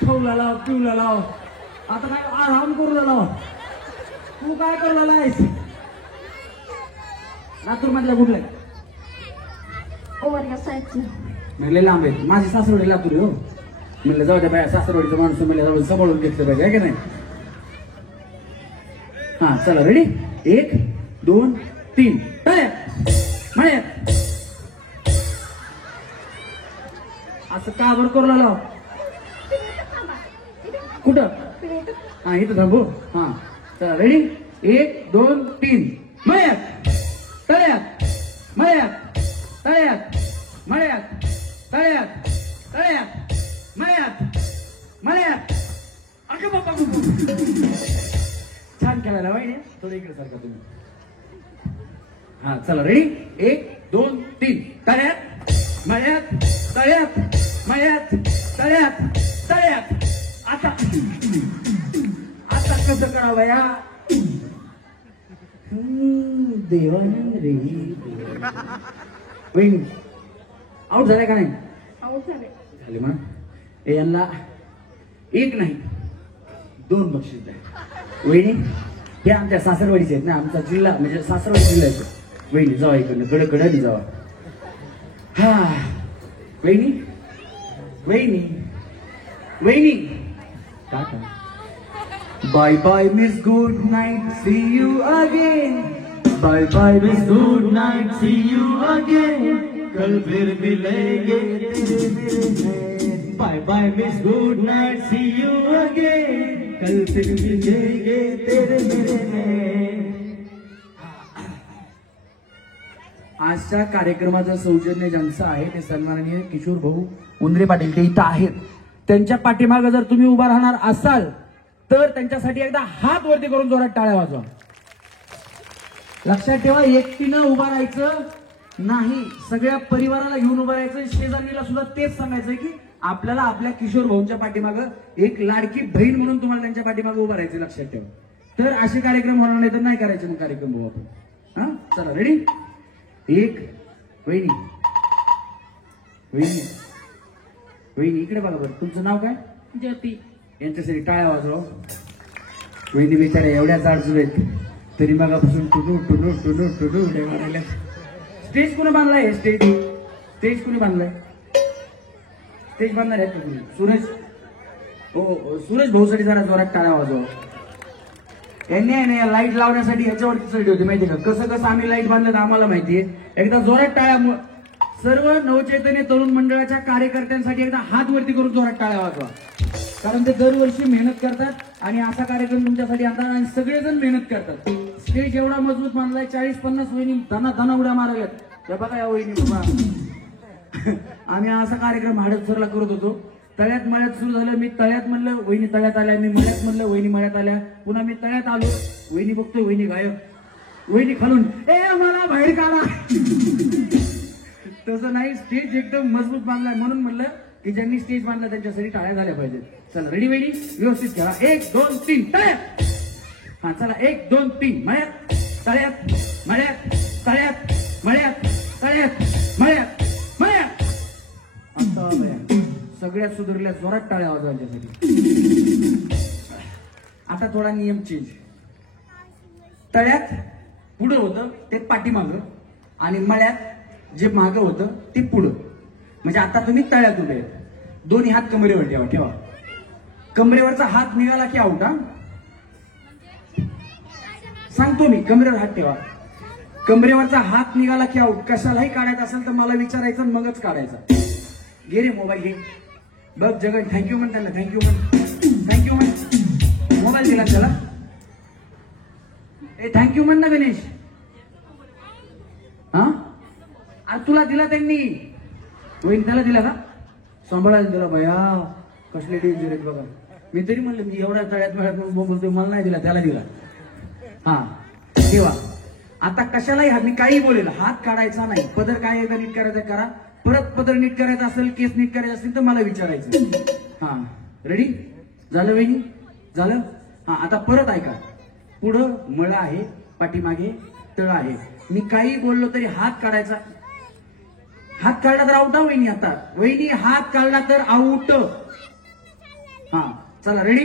ठेवला लाव पिवला लाव आता काय आराम करू लाव तू काय करू आहेस लातूर मधल्या कुठल्या ओव्हर साईडची. म्हणले लांब आहे माझी सासरवाडी लातूर हो म्हणलं जाऊ द्या बाया सासरवाडीचं माणूस म्हणलं जाऊ सांभाळून घेतलं पाहिजे आहे का नाही हा चला रेडी 1 2 3 तळ्यात मळ्यात असं का बरं करू लाव कुठं हा इथं थांबू हा चला रेडी 1 2 3 मळ्यात तळ्यात मळ्यात तळ्यात मळ्यात तळ्यात तळ्यात मळ्यात मळ्यात अगं बाबा छान खेळायला वाईट थोडं इकडे सारखा तुम्ही हा चला रेडी 1 2 3 तळ्यात मळ्यात तळ्यात मळ्यात तळ्यात तळ्यात. आता कसं करावं या देवानंद रे. वहिनी आउट झालाय का नाही? आऊट झाले. झाले म्हणा. यांना 1 नाही 2 बक्षीस द्या. वहिनी हे आमच्या सासरवाडीचे आहेत ना, आमचा जिल्हा म्हणजे सासरवाडी जिल्ह्याचे. वहिनी जावा इकडनं कडकडनी जावा. हा वहिनी वहिनी वहिनी tata. Bye bye miss good night see you again. Bye bye miss good night see you again कल फिर मिलेंगे तेरे मेरे. Bye bye miss good night see you again कल फिर मिलेंगे तेरे मेरे. आजच्या कार्यक्रमाचं सौजन्य ज्यांचं आहे ते सन्माननीय किशोर भाऊ उंद्रे पाटील ते इथं आहेत. त्यांच्या पाठीमागे जर तुम्ही उभा राहणार असाल तर त्यांच्यासाठी एकदा हात वरती करून जोरात टाळ्या वाजवा. लक्षात ठेवा एकटीनं उभा राहायचं नाही, सगळ्या परिवाराला घेऊन उभं राहायचं. शेजारीला सुद्धा तेच सांगायचंय की आपल्याला आपल्या किशोर भाऊंच्या पाठीमागं एक लाडकी बहीण म्हणून तुम्हाला त्यांच्या पाठीमागं उभं राहायचं. लक्षात ठेवा. तर असे कार्यक्रम होणार नाही तर नाही करायचे मग कार्यक्रम भाऊ आपण. हा चला रेडी. 1 वहिनी वहिनी वहिनी इकडे बघा बरं. तुमचं नाव काय? ज्योती. यांच्यासाठी टाळ्या वाजवा. वहिनी बिचाऱ्या एवढ्या जाडजूड आहेत तरी मगापासून टुडू टुडू टुडू टुडू उड्या मारायला. स्टेज कोणी बांधलाय? स्टेज कोणी बांधलाय? स्टेज बांधणार आहेत का तुम्ही? सूरज हो सूरज भाऊसाठी जरा जोरात टाळ्या वाजवा. यांनी आहे ना लाईट लावण्यासाठी ह्याच्यावरती चढली होती माहिती का. कसं कसं आम्ही लाईट बांधलं आम्हाला माहितीये. एकदा जोरात टाळ्या. सर्व नवचैतन्य तरुण मंडळाच्या कार्यकर्त्यांसाठी एकदा हात वरती करून जोरात टाळ्या वाजवा. कारण ते दरवर्षी मेहनत करतात आणि असा कार्यक्रम तुमच्यासाठी आणतात आणि सगळेजण मेहनत करतात. स्टेज एवढा मजबूत बांधलाय 40-50 वहिनी धना उड्या मारायल्यात. त्या बघा या वहिनी बाबा. आम्ही असा कार्यक्रम हडपसरला करत होतो. तळ्यात मळ्यात सुरू झालं. मी तळ्यात म्हणलं वहिनी तळ्यात आल्या. मी मळ्यात म्हणलं वहिनी मळ्यात आल्या. पुन्हा मी तळ्यात आलो. वहिनी बघतोय वहिनी गायब. वहिनी खालून मला बाहेर काढा. तसं नाही. स्टेज एकदम मजबूत बांधलाय म्हणून म्हणलं की ज्यांनी स्टेज बांधला त्यांच्यासाठी टाळ्या झाल्या पाहिजेत. चला रेडी वहिनी व्यवस्थित करा. 1 2 3 तळ्यात. हा चला 1 2 3 मळ्यात तळ्यात मळ्यात तळ्यात मळ्यात तळ्यात मळ्यात मळ्यात. आता सगळ्यात सुधारल्या जोरात टाळ्या वाजवायच्यासाठी. आता थोडा नियम चेंज. तळ्यात पुढं होतं ते पाठीमागं आणि मळ्यात जे मागं होतं ते पुढं. म्हणजे आता तुम्ही तळ्यात उभे आहेत. दोन्ही हात कमरेवर ठेवा. ठेवा कमरेवरचा हात निघाला की आउट. हा सांगतो मी. कमरेवर हात ठेवा. कमरेवरचा हात निघाला की आउट. कशालाही काढायचा असेल तर मला विचारायचं मगच काढायचा. घे रे मोबाईल घे. बघ जगन थँक्यू म्हण त्यांना. थँक्यू म्हण. मोबाईल दिला त्याला. थँक्यू म्हण ना गणेश. हा तुला दिला त्यांनी. वहिनी त्याला दिला का? सांभाळायला दिला. भया कसले डेंजर आहेत बघा. मी तरी म्हणलं मी एवढ्या तळ्यात मळ्यात बोलतोय मला नाही दिला त्याला दिला. हा ठेवा. आता कशालाही मी काही बोलेल हात काढायचा नाही. पदर काय एकदा नीट करायचं करा. परत पदर नीट करायचं असेल केस नीट करायचं असेल तर मला विचारायचं. हा रेडी झालं वहिनी झालं. हा आता परत ऐका. पुढं मळ आहे पाठीमागे तळ आहे. मी काही बोललो तरी हात काढायचा. हात काढला तर आउट. वहिनी आता वहिनी हात काढला तर आउट. हा चला रेडी.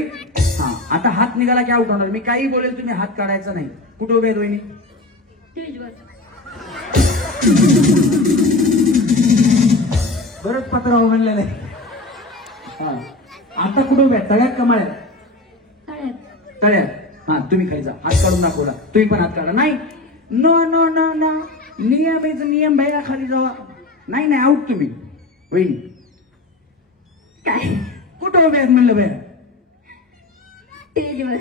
हा आता हात निघाला की आउट होणार. मी काही बोलेल तुम्ही हात काढायचा नाही. कुठे उभे आहेत वहिनी? बरंच पत्र उघडलेलं आहे. हा आता कुठे उभे आहेत? तळ्यात का मळ्यात? तळ्यात. हा तुम्ही खाली जा. हात काढून दाखवला. तुम्ही पण हात काढा. नाही नो नो नो नो नियम नियम भैया खाली जावा. नाही नाही आउट तुम्ही. वहिनी काय कुठं उभे आहेत म्हणलं भैया? स्टेजवर.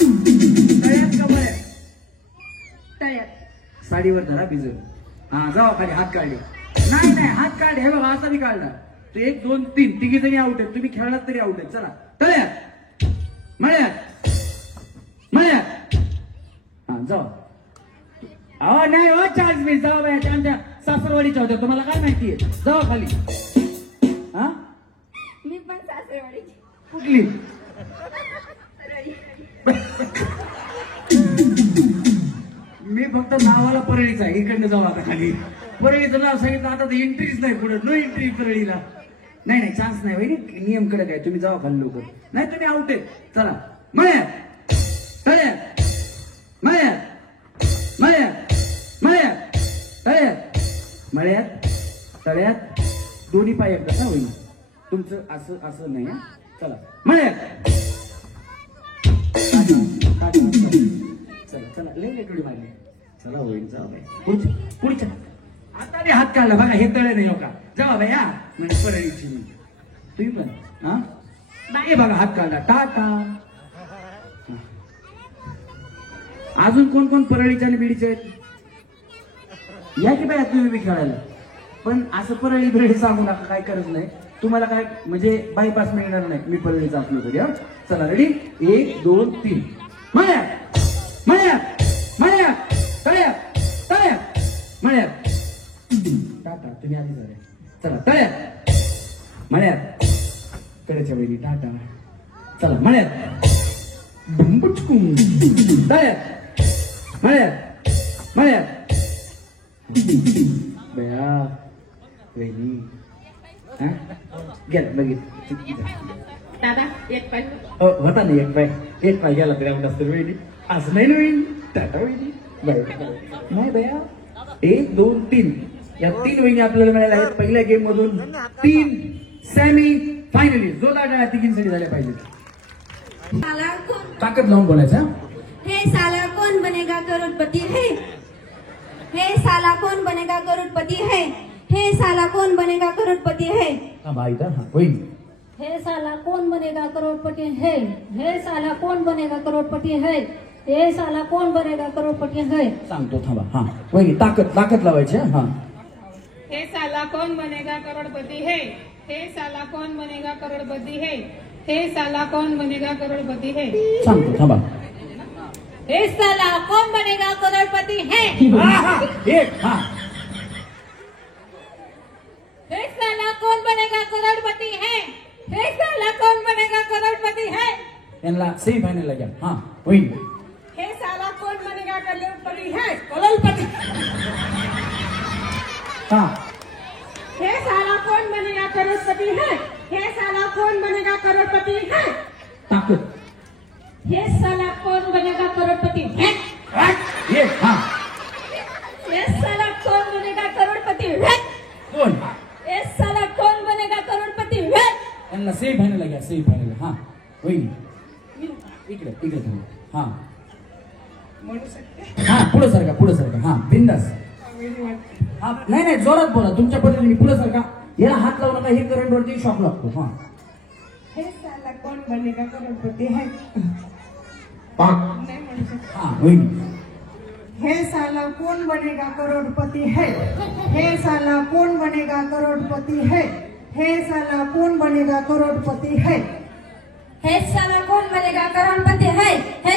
तळ्यात का मळ्यात? तळ्यात. साडीवर धरा भिजत. हा जावा खाली. हात काढले. नाही नाही हात काढले. हे बघा असा मी काढला. तो 1 2 3 तिघी जणी आउट आहेत. तुम्ही खेळलात तरी आउट आहेत. चला तळ्यात मळ्यात मळ्यात. हा जावा. अहो नाही हो 40-20 जाऊ बाया त्या आमच्या सासरवाडीच्या होत्या तुम्हाला काय माहितीये जाऊ खाली. हा मी पण सासरवाडीची. कुठली मी फक्त नावाला परळीचा आहे इकडनं जाऊ आता खाली. परळीचं नाव सांगितलं आता तर एंट्रीच नाही पुढे नो एंट्री परळीला. नाही नाही चान्स नाही वहिनी नियम कडक आहे तुम्ही जाऊ खाली लवकर नाही तुम्ही आउट आहे. चला मळ्यात तळ्यात मळ्यात मळ्यात मळ्यात तळ्यात मळ्यात तळ्यात दोन्ही पाय एकदा ना होईल तुमचं असं असं नाही हं? चला मळ्यात चला चला लय लेटोडी मारली. चला होईल जा बाई पुढच्या आता मी हात काढला बघा हे तळे नाही हो का जावा बाई हा म्हणजे परळीची मी तुम्ही पण हा नाही बघा हात काढला टाटा. अजून कोण कोण परळीचे आणि बीडीचे आहेत या की बाई तुम्ही बी खेळायला. पण असं परळी बिरळी सांगू नका काय करत नाही तुम्हाला काय म्हणजे बायपास मिळणार नाही. मी परळीचा असलो तरी हा चला रेडी 1 2 3 मळ्यात मळ्यात मळ्यात तळ्यात तळ्यात मळ्यात टाटा तुम्ही आधी झाले. चला तळ्यात मळ्यात तळ्याच्या वेळी टाटा. चला मळ्यात बुंबुचकुं तळ्यात मळ्यात मळ्यात बया वहिनी हा गेला लगेच दादा एक पाय होता नाही एक पाय गेला तरी आम्ही असतो वहिनी असं नाही ना वहिनी टाटा वहिनी नाही बया 1 2 3 या 3 वहिनी आपल्याला मिळाल्या आहेत. पहिल्या गेम मधून 3 सेमी फायनली जोरदार तिघींसाठी झाल्या पाहिजेत. ताकद लावून बोलायचं. हे साला कौन बनेगा करोड़पति है. हे साला कौन बनेगा करोड़पति है. हे साला कौन बनेगा करोड़पति है. हा भाई था हाँ वही हे साला कौन बनेगा करोड़पति है. हे साला कौन बनेगा करोड़पति है. हे साला कौन बनेगा करोड़पति है. सांगतो थांबा हा वही ताकद लावायची हा. हे साला कौन बनेगा करोड़पति है. हे साला कौन बनेगा करोड़पति है. हे साला कौन बनेगा करोड़पति है. सांगतो थांबा. हे साला कौन बनेगा करोड़पति है. एक हा हे साला कौन बनेगा करोड़पति है. हे साला कौन बनेगा करोड़पति है. यांना सेमी फायनल ला घ्या हा वही हे साला कौन बनेगा करोड़पति है. करोडपती हा हे साला कौन बनेगा करोड़पति है. हे साला कौन बनेगा करोड़पति है. ताकद हे साला कौन बनेगा करोड़पति है. एक हा हे साला कौन बनेगा करोड़पति है. दोन हे साला कौन बनेगा करोड़पति है. यांना सेमी फायनल ला घ्या सेमी फायनल हा वही इकडे थांबा हा हा पुढे सरका हा बिंदास हा नाही जोरात बोला तुमच्या पद्धतीने पुढे सरका. याला हात लावू नका हे करंट वरती शॉक लागतो. हा हे साला कौन बनेगा करोड़पति है. हा वही हे साला कौन बनेगा करोड़पति है. हे साला कौन बनेगा करोड़पति है. हे साला कौन बनेगा करोड़पति है. हे साला कौन बनेगा करोड़पति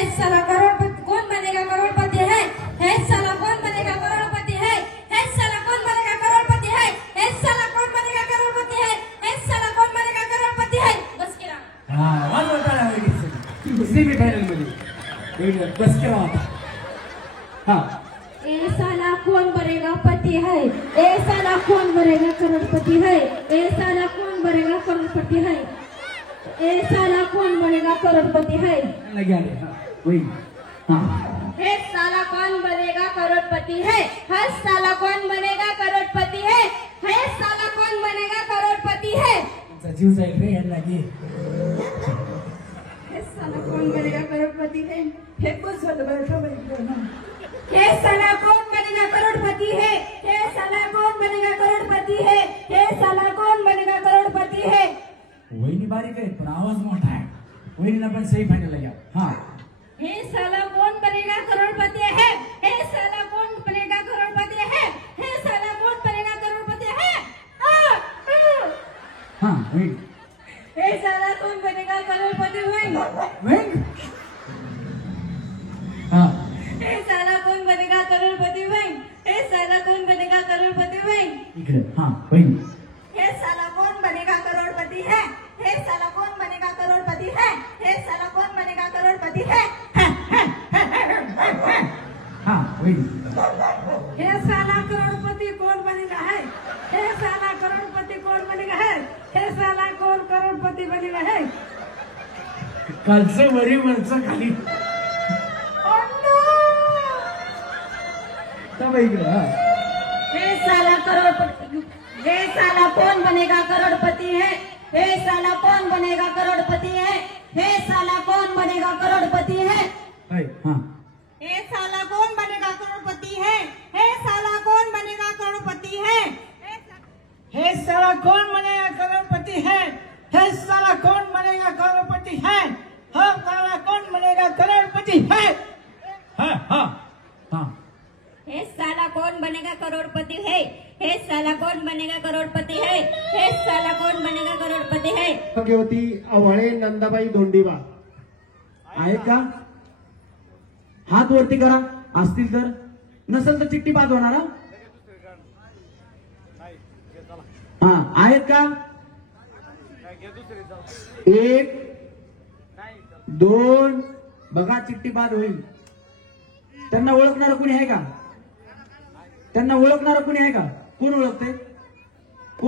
है. हे साला कौन बनेगा करोड़पति है. हे साला कौन बनेगा करोड़पति है. हे साला कौन बनेगा करोड़पति है. हे साला कौन बनेगा करोड़पति है. हे साला कौन बनेगा करोड़पति है. बस केला हा वाजवता सेमी फायनल मध्ये बस करा आता हा ए साला कौन बनेगा पति है. ए साला कौन बनेगा करोड़पति है. ए साला कौन बनेगा करोड़पति है. ए साला कौन बनेगा करोड़पति है. लगे आले हा वही हा हे साला कौन बनेगा करोड़पति है. हर साला कौन बनेगा करोड़पति है. हे साला कौन बनेगा करोड़पति है. जीव जाईल रे यांना घे. हे साला कौन बनेगा करोड़पति है. हे कुछ बैठो हे साला कौन बनेगा करोड़पति है. हे साला कौन बनेगा करोड़पति है. हे साला कौन बनेगा करोड़पति है. वहिनी बारीक आहे पण आवाज मोठा आहे. वहिनीला पण सेमी फायनल ला घ्या हा हे साला कौन बनेगा करोड़पति है. हे साला कौन बनेगा करोड़पति है. हे साला कौन बनेगा करोड़पति है. हा वही हे साला कौन बनेगा करोड़पति है. वही हा हे साला कौन बनेगा करोड़पति है. साला कौन बनेगा करोड़पति है इकडे हा बहिणी हे साला कौन बनेगा करोड़पति है हे साला कौन बनेगा करोड़पति है हे साला कौन बनेगा करोड़पति है हा बहिणी हे साला करोड़पति कौन बनेगा है हे साला करोड़पति कौन बनेगा है हे साला कौन करोड़पति बनेगा है कालचं वरी वरचं खाली तबा इकडे हा हे साला करोड़पति हे साला कौन बनेगा करोड़पति है हे साला कौन बनेगा करोड़पति है हे साला कौन बनेगा करोड़पति है हाय हा हे साला कौन बनेगा करोड़पति है हे साला कौन बनेगा करोड़पति है हे साला कौन बनेगा करोड़पति है हे साला कौन बनेगा करोड़पति है हे साला कौन बनेगा करोड़पति है हा हा हा हे साला कौन बनेगा करोड़पति है हे साला कौन बनेगा करोड़पति है हे साला कौन बनेगा करोड़पति है भाग्यवती आव्हाळे नंदाबाई दोंडीबा आहेत का हात वरती करा असतील तर नसेल तर चिठ्ठी बाद होणार हा आहेत का 1 2 बघा चिठ्ठी बाद होईल त्यांना ओळखणार कोणी आहे का त्यांना ओळखणार कोणी आहे का कोण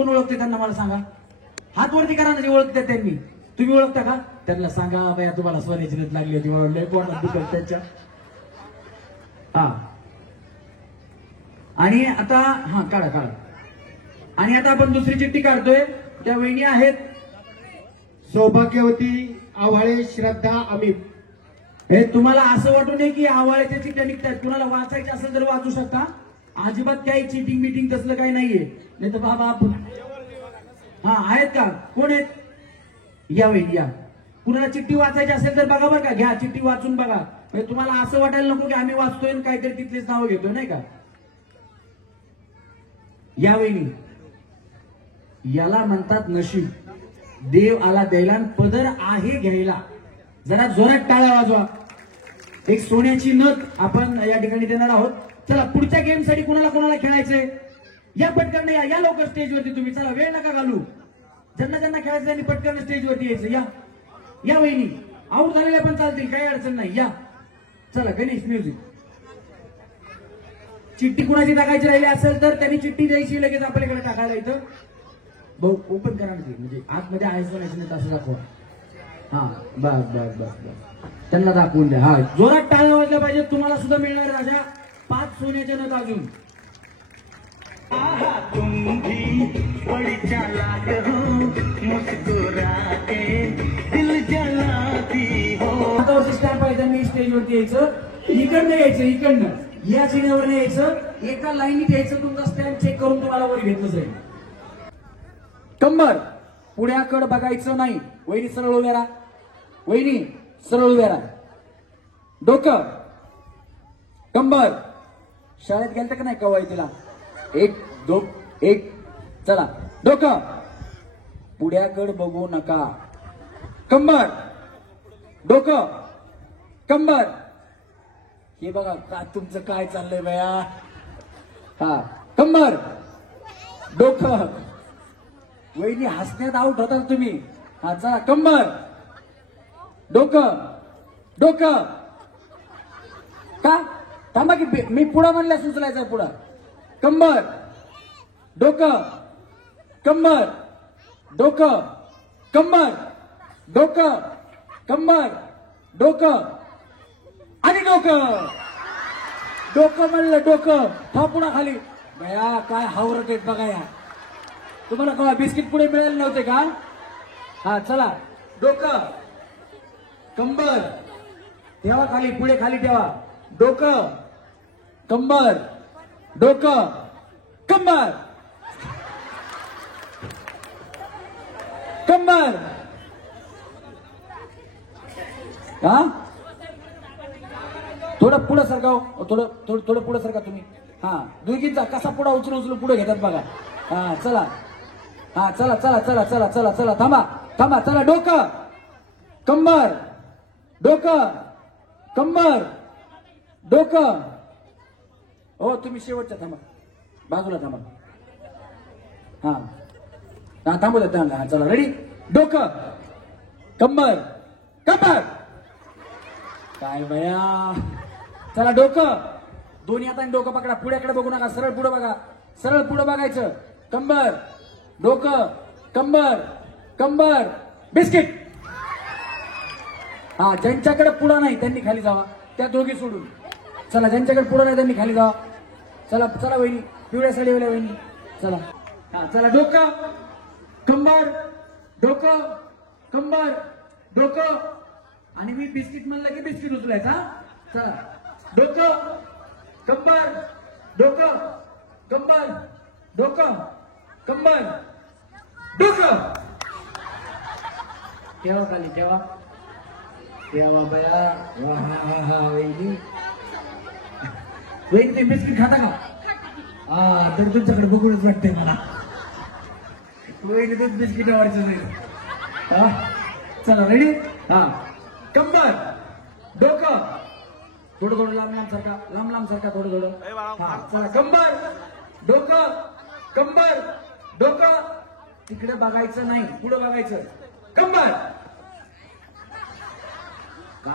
ओळखते त्यांना मला सांगा हात वरती करा ना जे ओळखते त्यांनी तुम्ही ओळखता का त्यांना सांगा बाया तुम्हाला सोन्याची नथ लागली होती मला लय पोटात दुखत त्याच्या हा आणि आता हा काढा आणि आता आपण दुसरी चिठ्ठी काढतोय त्या वहिनी आहेत सौभाग्यवती आव्हाळे श्रद्धा अमित हे तुम्हाला असं वाटू नये की आवाळ्याच्या चिठ्ठ्या निघतात कुणाला वाचायचं असेल तर वाचू शकता अजिबात काही चीटिंग मिटिंग तसलं काही नाहीये नाही तर बाबा आपण हा आहेत का कोण आहेत या वहिनी या कुणाला चिठ्ठी वाचायची असेल तर बघा बरं का घ्या चिठ्ठी वाचून बघा म्हणजे तुम्हाला असं वाटायला नको की आम्ही वाचतोय आणि काहीतरी तिथलेच नावं घेतोय नाही का या वहिनी याला म्हणतात नशीब देव आला द्यायला आणि पदर आहे घ्यायला जरा जोरात टाळ्या वाजवा एक सोन्याची नथ आपण या ठिकाणी देणार आहोत चला पुढच्या गेम साठी कोणाला खेळायचंय या पटकन या लवकर स्टेजवरती तुम्ही चला वेळ नका घालू ज्यांना खेळायचं त्यांनी पटकन स्टेजवरती यायचं या वहिनी आऊट झालेल्या पण चालतील काही अडचण नाही या चला गणेश म्युझिक चिठ्ठी कुणाची टाकायची राहिली असेल तर त्यांनी चिठ्ठी द्यायची लगेच आपल्याकडे टाकायला इथं भाऊ ओपन करा म्हणजे आतमध्ये आहे सोन्याची नथ असं दाखवा हा बस त्यांना दाखवून द्या हा जोरात टाळ्या वाजल्या पाहिजे तुम्हाला सुद्धा मिळणार राजा 5 सोन्याच्या नथ अजून तुम भी बड़ी चालाक हो मुस्कुराते दिल जलाती हो हातावरती स्टॅम्प आहे त्यांनी स्टेजवरती यायचं इकडनं या चिन्हावर यायचं एका लाईनीत यायचं तुमचा स्टॅम्प चेक करून तुम्हाला वर घेतलं जाईल कंबर पुढ्याकडे बघायचं नाही वहिनी सरळ उभ्या राहा वहिनी सरळ उभ्या राहा डोकं कंबर शाळेत गेलता का नाही कवाय तिला 1 2 1 चला डोकं पुढ्याकडे बघू नका कंबर डोकं कंबर हे बघा का तुमचं काय चाललंय बया हा कंबर डोकं वहिनी हसण्यात आऊट होतात तुम्ही हा चला कंबर डोकं का थांबा की मी पुढं म्हणल्या सुचलायचं पुढं कंबर डोकं कंबर डोकं कंबर डोकं कंबर डोकं आणि डोकं म्हणलं डोकं थापुणा खाली बया काय हावरत आहेत बघा या तुम्हाला का बिस्किट पुढे मिळाले नव्हते का हा चला डोकं कंबर ठेवा खाली पुढे खाली ठेवा डोकं कंबर डोकं कंबर कंबर हा थोडं पुढं सरका थोडं पुढं सरका तुम्ही हा दुर्गीचा कसा पुढा उचलून पुढे घेतात बघा हा चला हा चला थांबा चला डोकं कंबर डोकं कंबर डोकं हो तुम्ही शेवटच्या थांबा बाजूला थांबा. हा हा थांबू द्या त्यांना. हा चला रेडी. डोकं कंबर कंबर. काय बया. चला डोकं. दोन्ही हाताने डोकं पकडा. पुढ्याकडे बघू नका. सरळ पुढे बघा. सरळ पुढे बघायचं. कंबर डोकं कंबर कंबर. बिस्किट. हा ज्यांच्याकडे पुढा नाही त्यांनी खाली जावा. त्या दोघी सोडून. चला ज्यांच्याकडे पुढं नाही त्यांनी खाली जावा. चला चला वहिनी. पिवळ्या साडीवाल्या वहिनी. चला. हा चला डोकं कंबर डोकं कंबर डोकं. आणि मी बिस्किट म्हणलं की बिस्किट उचलायचा. चला डोकं कंबर डोकं कंबर डोकं कंबर डोकं. ठेवा खाली ठेवा. ठेवा बया. वा हा हा हा. वहिनी वहिनी ते बिस्किट खाता का? हा तर तुमच्याकडे बघूनच वाटतंय मला. वहिनी दूध बिस्किटावरच जाईल. चला रेडी. हा कंबर डोकं थोडं थोडं लांब लांब सारखा. लांब लांब सारखा थोडं थोडं. हा चला कंबर डोकं कंबर डोकं. तिकडे बघायचं नाही. पुढे बघायचं. कंबर.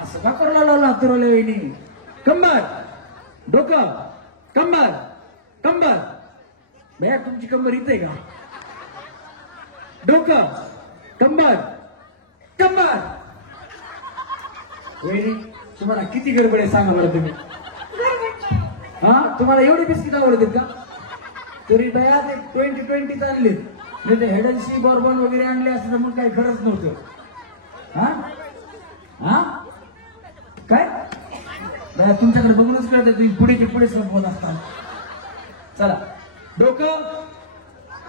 असं का करायला लावला हातरवले वहिनी. कंबर डोकं कंबर कंबर. भैया तुमची कंबर इथे का? डोकं कंबर कंबर. वहिनी तुम्हाला किती गडबड आहे सांगा बरं तुम्ही. हा तुम्हाला एवढी बिस्किट आवडतात का? तरी दया ते 2020 आणले. नाही ते हेडनसी बॉर्बन वगैरे आणले असं तर मग काही गरज नव्हतं. हा हा काय दया तुमच्याकडे बघूनच कळत तुम्ही पुढेचे पुढे संपवत असता. चला डोकं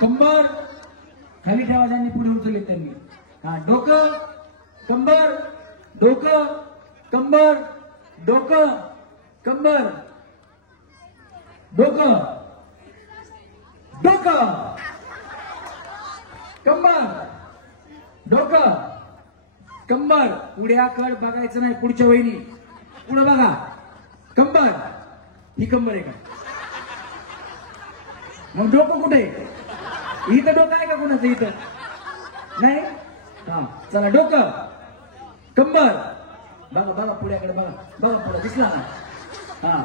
कंबर खाली ठेवा. त्यांनी पुढे उचलले त्यांनी. हा डोकं कंबर डोकं कंबर डोकं कंबर डोकं डोकं कंबर डोकं कंबर. पुढ्या कड बघायचं नाही. पुढच्या वहिनी पुढे बघा. कंबर. ही कंबर आहे का? मग डोकं कुठे? इथं डोकं आहे का कोणाचं? इथं नाही. हा चला डोकं कंबर बघा. बघा पुढ्याकडे बघा. बघा पुढे दिसला ना. हा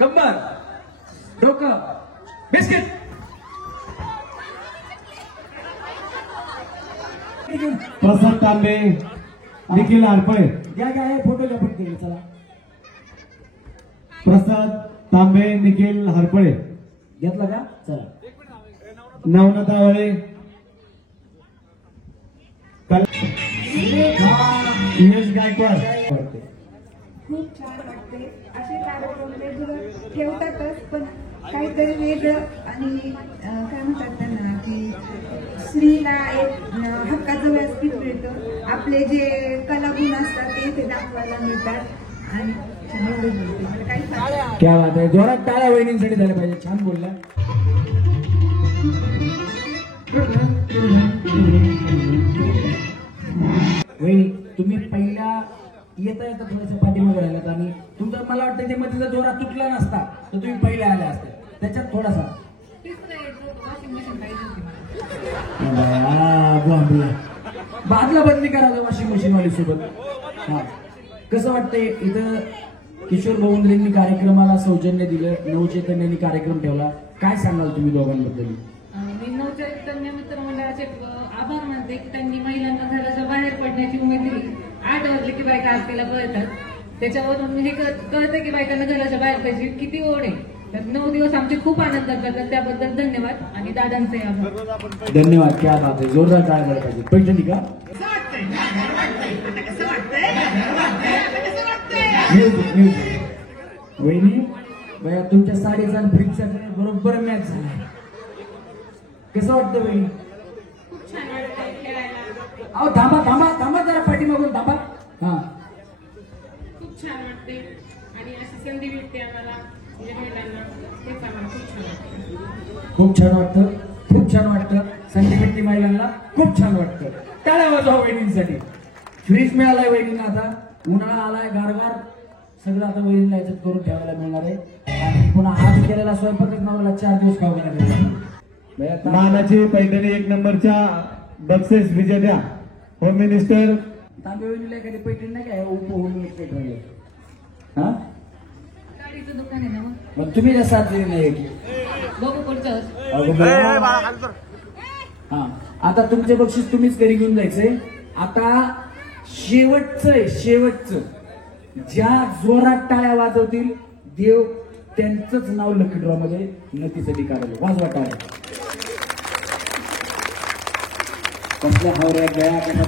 कंबर डोकं बिस्किट. प्रसाद तांबे निखिल हरपळे. घ्या घ्या हे फोटो घ्या पटकन. चला प्रसाद तांबे निखिल हरपळे. घेतला का? चला नवनाथ आवळे यश गायकवाड. खूप छान वाटते. असे कार्यक्रम रेग्युलर ठेवतातच पण काहीतरी वेगळं. आणि काय म्हणतात त्यांना की स्त्रीला एक हक्काचं व्यासपीठ मिळतं. आपले जे कलागुण असतात ते इथे दाखवायला मिळतात. आणि काही क्या बात आहे. जोरात टाळ्या वहिनींसाठी झाल्या पाहिजे. छान बोलला. वहिनी तुम्ही पहिल्या येता येता थोडंसं पाठीमागे राहिलात आणि तुमचं मला वाटतं ते मधीचा जोरात तुटला नसता तर तुम्ही पहिले आले असते. त्याच्यात थोडासा बादला बदली करायला वॉशिंग मशीन वाली सोबत. हा कसं वाटतंय इथं किशोर भाऊंद्रेंनी कार्यक्रमाला सौजन्य दिलं. नवचैतन्यांनी कार्यक्रम ठेवला. काय सांगाल तुम्ही दोघांबद्दल? मी नवचैतन्य मित्रमंडळाचे आभार मानते की त्यांनी महिलांना घराच्या बाहेर पडण्याची उमेद दिली. 8 वाजले की बायका आरतीला पळतात. त्याच्यावरून हे कळतं की बायकांना घराच्या बाहेर पडायची किती ओढ आहे. तर 9 दिवस आमचे खूप आनंदात जातात. त्याबद्दल धन्यवाद आणि दादांचे आभार. धन्यवाद. क्या बात आहे. जोरदार टाळ्या झाल्या पाहिजे. पैठणी का? वहिनी बया तुमच्या साडीचा आणि फ्रीजचा बरोबर मॅच झाला. कसं वाटतं वहिनी? खूप छान वाटतं खेळायला. अहो थांबा थांबा थांबा जरा पाठीमागून थांबा. हा खूप छान वाटते आणि अशी संधी भेटते आम्हाला महिलांना. तेच आम्हाला खूप छान वाटतं. खूप छान वाटतं. खूप छान वाटतं. संधी भेटते महिलांना. खूप छान वाटतं. टाळ्या वाजवा वहिनींसाठी. फ्रीज मिळालाय वहिनींना. आता उन्हाळा आलाय. गारगार सगळं आता वहिनीला याच्यात करून ठेवायला मिळणार आहे आणि पुन्हा हात केलेला स्वयंपाकच नवऱ्याला 4 दिवस खाऊ घालायला. मानाची पैठणी 1 नंबरच्या बक्षीस विजेत्या होम मिनिस्टर तांबे वहिनीला एखादी पैठणी नाही काय होम मिनिस्टर हा गाडीचं दुकान आहे ना मग तुम्ही त्या 7 जणी नाही की बघू पुढच्या वर्षी. अगं बाई. हा आता तुमचे बक्षीस तुम्हीच घरी घेऊन जायचंय. आता शेवटचं आहे, शेवटचं ज्या जोरात टाळ्या वाजवतील देव त्यांचंच नाव लकी ड्रॉ मध्ये नक्कीसाठी काढलं. वाजवा टाळ्या. कसल्या हावऱ्या गळ्या कशा